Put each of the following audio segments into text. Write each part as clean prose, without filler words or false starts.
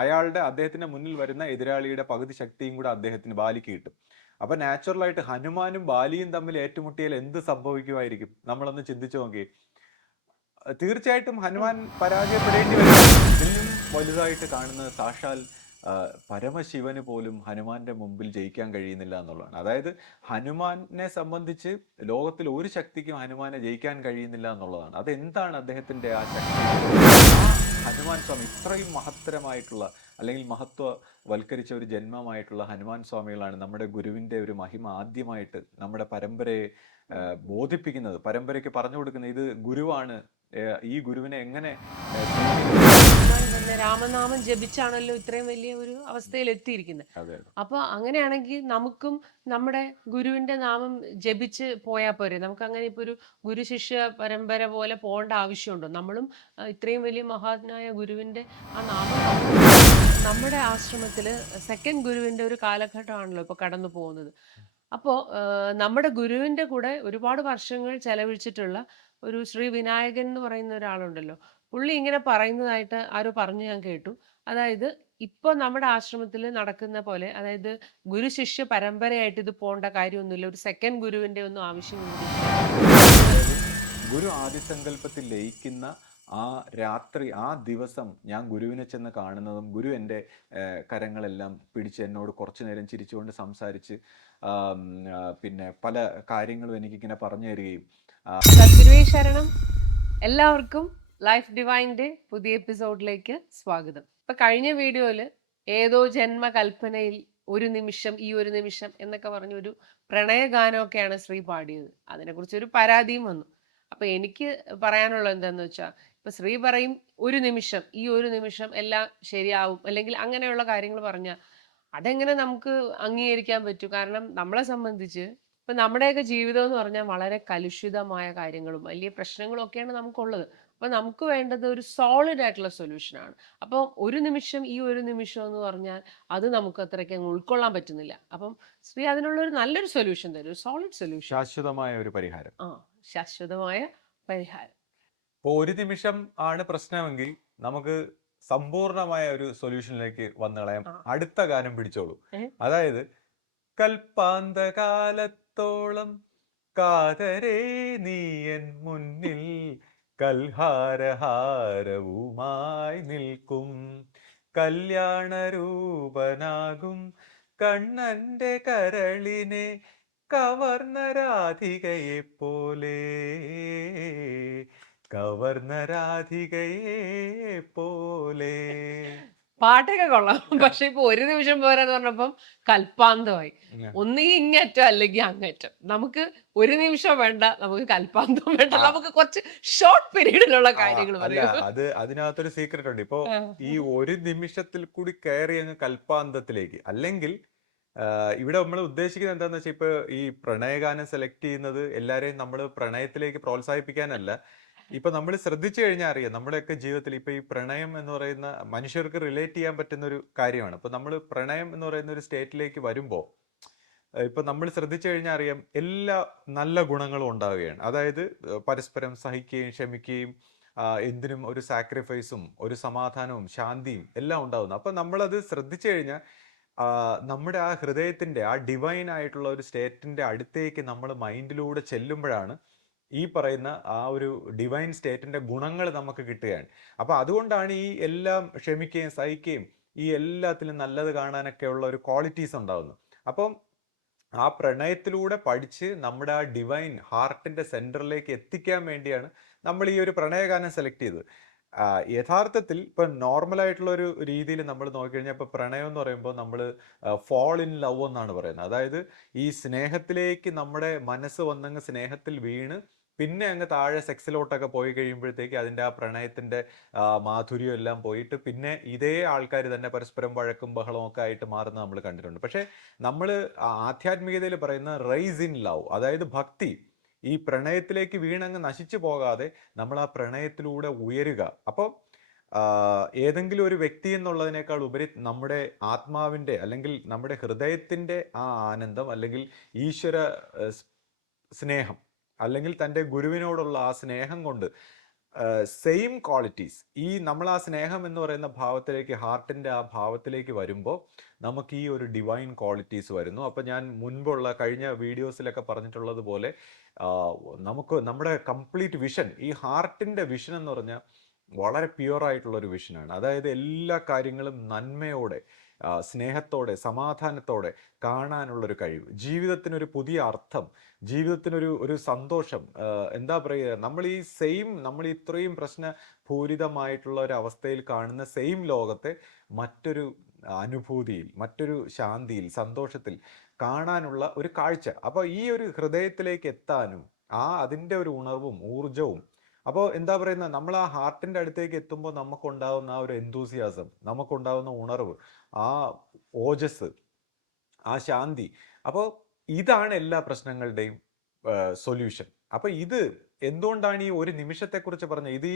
അദ്ദേഹത്തിന്റെ മുന്നിൽ വരുന്ന എതിരാളിയുടെ പകുതി ശക്തിയും കൂടെ അദ്ദേഹത്തിന് ബാലിക്ക് കിട്ടും. അപ്പൊ നാച്ചുറലായിട്ട് ഹനുമാനും ബാലിയും തമ്മിൽ ഏറ്റുമുട്ടിയാൽ എന്ത് സംഭവിക്കുമായിരിക്കും? നമ്മളൊന്ന് ചിന്തിച്ചു നോക്കി. തീർച്ചയായിട്ടും ഹനുമാൻ പരാജയപ്പെടേണ്ടി വരും. ഇതിലും വലുതായിട്ട് കാണുന്നത് സാക്ഷാൽ പരമശിവന് പോലും ഹനുമാന്റെ മുമ്പിൽ ജയിക്കാൻ കഴിയുന്നില്ല എന്നുള്ളതാണ്. അതായത് ഹനുമാനെ സംബന്ധിച്ച് ലോകത്തിൽ ഒരു ശക്തിക്കും ഹനുമാനെ ജയിക്കാൻ കഴിയുന്നില്ല എന്നുള്ളതാണ്. അതെന്താണ് അദ്ദേഹത്തിന്റെ ആ ശക്തി? ഹനുമാൻ സ്വാമി ഇത്രയും മഹത്തരമായിട്ടുള്ള അല്ലെങ്കിൽ മഹത്വവൽക്കരിച്ച ഒരു ജന്മമായിട്ടുള്ള ഹനുമാൻ സ്വാമികളാണ് നമ്മുടെ ഗുരുവിന്റെ ഒരു മഹിമ ആദ്യമായിട്ട് നമ്മുടെ പരമ്പരയെ ബോധിപ്പിക്കുന്നത്, പരമ്പരയ്ക്ക് പറഞ്ഞു കൊടുക്കുന്നത്. ഇത് ഗുരുവാണ്, ഈ ഗുരുവിനെ എങ്ങനെ രാമനാമം ജപിച്ചാണല്ലോ ഇത്രയും വലിയ ഒരു അവസ്ഥയിൽ എത്തിയിരിക്കുന്നത്. അപ്പൊ അങ്ങനെയാണെങ്കിൽ നമുക്കും നമ്മുടെ ഗുരുവിന്റെ നാമം ജപിച്ച് പോയാൽ പോരെ? നമുക്ക് അങ്ങനെ ഇപ്പൊ ഒരു ഗുരു ശിഷ്യ പരമ്പര പോലെ പോകേണ്ട ആവശ്യമുണ്ടോ? നമ്മളും ഇത്രയും വലിയ മഹാനായ ഗുരുവിന്റെ ആ നാമം നമ്മുടെ ആശ്രമത്തില് സെക്കൻഡ് ഗുരുവിന്റെ ഒരു കാലഘട്ടമാണല്ലോ ഇപ്പൊ കടന്നു പോകുന്നത്. അപ്പോൾ നമ്മുടെ ഗുരുവിന്റെ കൂടെ ഒരുപാട് വർഷങ്ങൾ ചെലവഴിച്ചിട്ടുള്ള ഒരു ശ്രീ വിനായകൻ എന്ന് പറയുന്ന ഒരാളുണ്ടല്ലോ. പുള്ളി ഇങ്ങനെ പറയുന്നതായിട്ട് ആരോ പറഞ്ഞു ഞാൻ കേട്ടു. അതായത് ഇപ്പൊ നമ്മുടെ ആശ്രമത്തിൽ നടക്കുന്ന പോലെ, അതായത് ഗുരു ശിഷ്യ പരമ്പരയായിട്ട് ഇത് പോകേണ്ട കാര്യമൊന്നുമില്ല, ഒരു സെക്കൻഡ് ഗുരുവിന്റെ ഒന്നും ആവശ്യമൊന്നുമില്ല. ഗുരു ആദിസങ്കല്പത്തിൽ ലയിക്കുന്ന ആ രാത്രി, ആ ദിവസം ഞാൻ ഗുരുവിനെ ചെന്ന് കാണുന്നതും ഗുരു എൻ്റെ കരങ്ങളെല്ലാം പിടിച്ച് എന്നോട് കുറച്ചു നേരം ചിരിച്ചുകൊണ്ട് സംസാരിച്ച് പിന്നെ പല കാര്യങ്ങളും എനിക്കിങ്ങനെ പറഞ്ഞു തരികയും. സദ്ഗുരുവേ ശരണം. എല്ലാവർക്കും ലൈഫ് ഡിവൈൻ്റെ പുതിയ എപ്പിസോഡിലേക്ക് സ്വാഗതം. ഇപ്പൊ കഴിഞ്ഞ വീഡിയോയില് ഏതോ ജന്മകൽപ്പനയിൽ ഒരു നിമിഷം, ഈ ഒരു നിമിഷം എന്നൊക്കെ പറഞ്ഞൊരു പ്രണയഗാനമൊക്കെയാണ് ശ്രീ പാടിയത്. അതിനെക്കുറിച്ച് ഒരു പരാതിയും വന്നു. അപ്പൊ എനിക്ക് പറയാനുള്ളത് എന്താന്ന് വെച്ചാൽ, ഇപ്പൊ ശ്രീ പറയും ഒരു നിമിഷം, ഈ ഒരു നിമിഷം എല്ലാം ശരിയാവും, അല്ലെങ്കിൽ അങ്ങനെയുള്ള കാര്യങ്ങൾ പറഞ്ഞാൽ അതെങ്ങനെ നമുക്ക് അംഗീകരിക്കാൻ പറ്റും? കാരണം നമ്മളെ സംബന്ധിച്ച് ഇപ്പൊ നമ്മുടെയൊക്കെ ജീവിതം എന്ന് പറഞ്ഞാൽ വളരെ കലുഷിതമായ കാര്യങ്ങളും വലിയ പ്രശ്നങ്ങളും ഒക്കെയാണ് നമുക്കുള്ളത്. അപ്പൊ നമുക്ക് വേണ്ടത് ഒരു സോളിഡ് ആയിട്ടുള്ള സൊല്യൂഷൻ ആണ്. അപ്പം ഒരു നിമിഷം, ഈ ഒരു നിമിഷം എന്ന് പറഞ്ഞാൽ അത് നമുക്ക് അത്രയ്ക്ക് അങ്ങ് ഉൾക്കൊള്ളാൻ പറ്റുന്നില്ല. അപ്പം ശ്രീ അതിനുള്ള ഒരു നല്ലൊരു സൊല്യൂഷൻ തരും, ഒരു സോളിഡ് സൊല്യൂഷൻ, ശാശ്വതമായ ഒരു പരിഹാരം. ശാശ്വതമായ പരിഹാരം. ഇപ്പോൾ ഒരു നിമിഷം ആണ് പ്രശ്നമെങ്കിൽ നമുക്ക് സമ്പൂർണമായ ഒരു സൊല്യൂഷനിലേക്ക് വന്നു കളയാം. അടുത്ത ഗാനം പിടിച്ചോളൂ. അതായത് കൽപ്പാന്തകാലത്തോളം കാതരേ നീയൻ മുന്നിൽ കൽഹാരഹാരവുമായി നിൽക്കും, കല്യാണരൂപനാകും കണ്ണന്റെ കരളിനെ കവർന്ന രാധികയെ പോലെ, കവർന്ന രാധികയെ പോലെ. പാട്ടൊക്കെ കൊള്ളാം, പക്ഷെ ഇപ്പൊ ഒരു നിമിഷം പോരാന്ന് പറഞ്ഞപ്പം കൽപ്പാന്തമായി. ഒന്നുകിൽ ഇങ്ങറ്റം അല്ലെങ്കിൽ അങ്ങറ്റം. നമുക്ക് ഒരു നിമിഷം വേണ്ട, നമുക്ക് കൽപ്പാന്തം വേണ്ട, നമുക്ക് കുറച്ച് ഷോർട്ട് പീരീഡിലുള്ള കാര്യങ്ങൾ പറയാം. അതിനകത്തൊരു സീക്രട്ട് ഉണ്ട്. ഇപ്പൊ ഈ ഒരു നിമിഷത്തിൽ കൂടി കയറി അങ്ങ് കൽപ്പാന്തത്തിലേക്ക്, അല്ലെങ്കിൽ ഇവിടെ നമ്മൾ ഉദ്ദേശിക്കുന്നത് എന്താന്ന് വെച്ചാൽ, ഇപ്പൊ ഈ പ്രണയഗാനം സെലക്ട് ചെയ്യുന്നത് എല്ലാരെയും നമ്മൾ പ്രണയത്തിലേക്ക് പ്രോത്സാഹിപ്പിക്കാനല്ല. ഇപ്പൊ നമ്മൾ ശ്രദ്ധിച്ചു കഴിഞ്ഞാൽ അറിയാം, നമ്മുടെയൊക്കെ ജീവിതത്തിൽ ഇപ്പൊ ഈ പ്രണയം എന്ന് പറയുന്ന മനുഷ്യർക്ക് റിലേറ്റ് ചെയ്യാൻ പറ്റുന്ന ഒരു കാര്യമാണ്. ഇപ്പൊ നമ്മൾ പ്രണയം എന്ന് പറയുന്ന ഒരു സ്റ്റേറ്റിലേക്ക് വരുമ്പോൾ ഇപ്പൊ നമ്മൾ ശ്രദ്ധിച്ചു കഴിഞ്ഞാൽ അറിയാം, എല്ലാ നല്ല ഗുണങ്ങളും ഉണ്ടാവുകയാണ്. അതായത് പരസ്പരം സഹിക്കുകയും ക്ഷമിക്കുകയും എന്തിനും ഒരു സാക്രിഫൈസും ഒരു സമാധാനവും ശാന്തിയും എല്ലാം ഉണ്ടാവുന്നു. അപ്പൊ നമ്മളത് ശ്രദ്ധിച്ചു കഴിഞ്ഞാൽ നമ്മുടെ ആ ഹൃദയത്തിന്റെ ആ ഡിവൈൻ ആയിട്ടുള്ള ഒരു സ്റ്റേറ്റിന്റെ അടുത്തേക്ക് നമ്മൾ മൈൻഡിലൂടെ ചെല്ലുമ്പോഴാണ് ഈ പറയുന്ന ആ ഒരു ഡിവൈൻ സ്റ്റേറ്റിന്റെ ഗുണങ്ങൾ നമുക്ക് കിട്ടുകയാണ്. അപ്പൊ അതുകൊണ്ടാണ് ഈ എല്ലാം ക്ഷമിക്കുകയും സഹിക്കുകയും ഈ എല്ലാത്തിലും നല്ലത് കാണാനൊക്കെ ഉള്ള ഒരു ക്വാളിറ്റീസ് ഉണ്ടാവുന്നത്. അപ്പം ആ പ്രണയത്തിലൂടെ പഠിച്ച് നമ്മുടെ ആ ഡിവൈൻ ഹാർട്ടിന്റെ സെന്ററിലേക്ക് എത്തിക്കാൻ വേണ്ടിയാണ് നമ്മൾ ഈ ഒരു പ്രണയഗാനം സെലക്ട് ചെയ്തത്. യഥാർത്ഥത്തിൽ ഇപ്പൊ നോർമൽ ആയിട്ടുള്ള ഒരു രീതിയിൽ നമ്മൾ നോക്കിക്കഴിഞ്ഞാൽ, ഇപ്പൊ പ്രണയം എന്ന് പറയുമ്പോൾ നമ്മൾ ഫോൾ ഇൻ ലവ് എന്നാണ് പറയുന്നത്. അതായത് ഈ സ്നേഹത്തിലേക്ക് നമ്മുടെ മനസ്സ് വന്നങ്ങ് സ്നേഹത്തിൽ വീണ് പിന്നെ അങ്ങ് താഴെ സെക്സിലോട്ടൊക്കെ പോയി കഴിയുമ്പോഴത്തേക്ക് അതിൻ്റെ ആ പ്രണയത്തിന്റെ മാധുര്യം എല്ലാം പോയിട്ട് പിന്നെ ഇതേ ആൾക്കാർ തന്നെ പരസ്പരം വഴക്കും ബഹളവും ഒക്കെ ആയിട്ട് മാറുന്നത് നമ്മൾ കണ്ടിട്ടുണ്ട്. പക്ഷെ നമ്മൾ ആധ്യാത്മികതയിൽ പറയുന്ന റൈസ് ഇൻ ലവ്, അതായത് ഭക്തി, ഈ പ്രണയത്തിലേക്ക് വീണങ്ങ് നശിച്ചു പോകാതെ നമ്മൾ ആ പ്രണയത്തിലൂടെ ഉയരുക. അപ്പോൾ ഏതെങ്കിലും ഒരു വ്യക്തി എന്നുള്ളതിനേക്കാൾ ഉപരി നമ്മുടെ ആത്മാവിന്റെ അല്ലെങ്കിൽ നമ്മുടെ ഹൃദയത്തിന്റെ ആ ആനന്ദം, അല്ലെങ്കിൽ ഈശ്വര സ്നേഹം, അല്ലെങ്കിൽ തൻ്റെ ഗുരുവിനോടുള്ള ആ സ്നേഹം കൊണ്ട് സെയിം ക്വാളിറ്റീസ് ഈ നമ്മൾ ആ സ്നേഹം എന്ന് പറയുന്ന ഭാവത്തിലേക്ക്, ഹാർട്ടിൻ്റെ ആ ഭാവത്തിലേക്ക് വരുമ്പോൾ നമുക്ക് ഈ ഒരു ഡിവൈൻ ക്വാളിറ്റീസ് വരുന്നു. അപ്പം ഞാൻ മുൻപുള്ള കഴിഞ്ഞ വീഡിയോസിലൊക്കെ പറഞ്ഞിട്ടുള്ളത് പോലെ നമുക്ക് നമ്മുടെ കംപ്ലീറ്റ് വിഷൻ, ഈ ഹാർട്ടിൻ്റെ വിഷൻ എന്ന് പറഞ്ഞാൽ വളരെ പ്യുവർ ആയിട്ടുള്ള ഒരു വിഷനാണ്. അതായത് എല്ലാ കാര്യങ്ങളും നന്മയോടെ, സ്നേഹത്തോടെ, സമാധാനത്തോടെ കാണാനുള്ളൊരു കഴിവ്, ജീവിതത്തിനൊരു പുതിയ അർത്ഥം, ജീവിതത്തിനൊരു സന്തോഷം. എന്താ പറയുക, നമ്മൾ ഇത്രയും പ്രശ്നപൂരിതമായിട്ടുള്ള ഒരു അവസ്ഥയിൽ കാണുന്ന സെയിം ലോകത്തെ മറ്റൊരു അനുഭൂതിയിൽ, മറ്റൊരു ശാന്തിയിൽ, സന്തോഷത്തിൽ കാണാനുള്ള ഒരു കാഴ്ച. അപ്പോൾ ഈ ഒരു ഹൃദയത്തിലേക്ക് എത്താനും അതിൻ്റെ ഒരു ഉണർവും ഊർജവും, അപ്പോൾ എന്താ പറയുന്നത്, നമ്മൾ ആ ഹാർട്ടിൻ്റെ അടുത്തേക്ക് എത്തുമ്പോൾ നമുക്കുണ്ടാവുന്ന ആ ഒരു എന്തൂസിയാസം, നമുക്കുണ്ടാവുന്ന ഉണർവ്, ആ ഓജസ്, ആ ശാന്തി, അപ്പോൾ ഇതാണ് എല്ലാ പ്രശ്നങ്ങളുടെയും സൊല്യൂഷൻ. അപ്പൊ ഇത് എന്തുകൊണ്ടാണ് ഈ ഒരു നിമിഷത്തെക്കുറിച്ച് പറഞ്ഞത്? ഇത്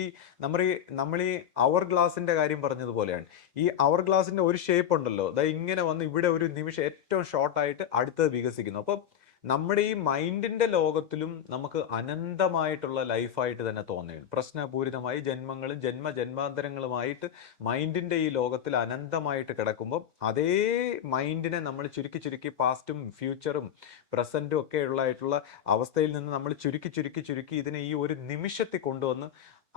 നമ്മൾ ഈ അവർ ഗ്ലാസിന്റെ കാര്യം പറഞ്ഞതുപോലെയാണ്. ഈ അവർ ഗ്ലാസിന്റെ ഒരു ഷേപ്പ് ഉണ്ടല്ലോ, അതായത് ഇങ്ങനെ വന്ന് ഇവിടെ ഒരു നിമിഷം ഏറ്റവും ഷോർട്ടായിട്ട് അടുത്തത് വികസിക്കുന്നു. അപ്പം നമ്മുടെ ഈ മൈൻഡിന്റെ ലോകത്തിലും നമുക്ക് അനന്തമായിട്ടുള്ള ലൈഫായിട്ട് തന്നെ തോന്നുകയാണ്. പ്രശ്നപൂരിതമായി ജന്മങ്ങളും ജന്മാന്തരങ്ങളുമായിട്ട് മൈൻഡിന്റെ ഈ ലോകത്തിൽ അനന്തമായിട്ട് കിടക്കുമ്പോൾ അതേ മൈൻഡിനെ നമ്മൾ ചുരുക്കി ചുരുക്കി പാസ്റ്റും ഫ്യൂച്ചറും പ്രസന്റും ഒക്കെ ഉള്ളതായിട്ടുള്ള അവസ്ഥയിൽ നിന്ന് നമ്മൾ ചുരുക്കി ഇതിനെ ഈ ഒരു നിമിഷത്തിൽ കൊണ്ടുവന്ന്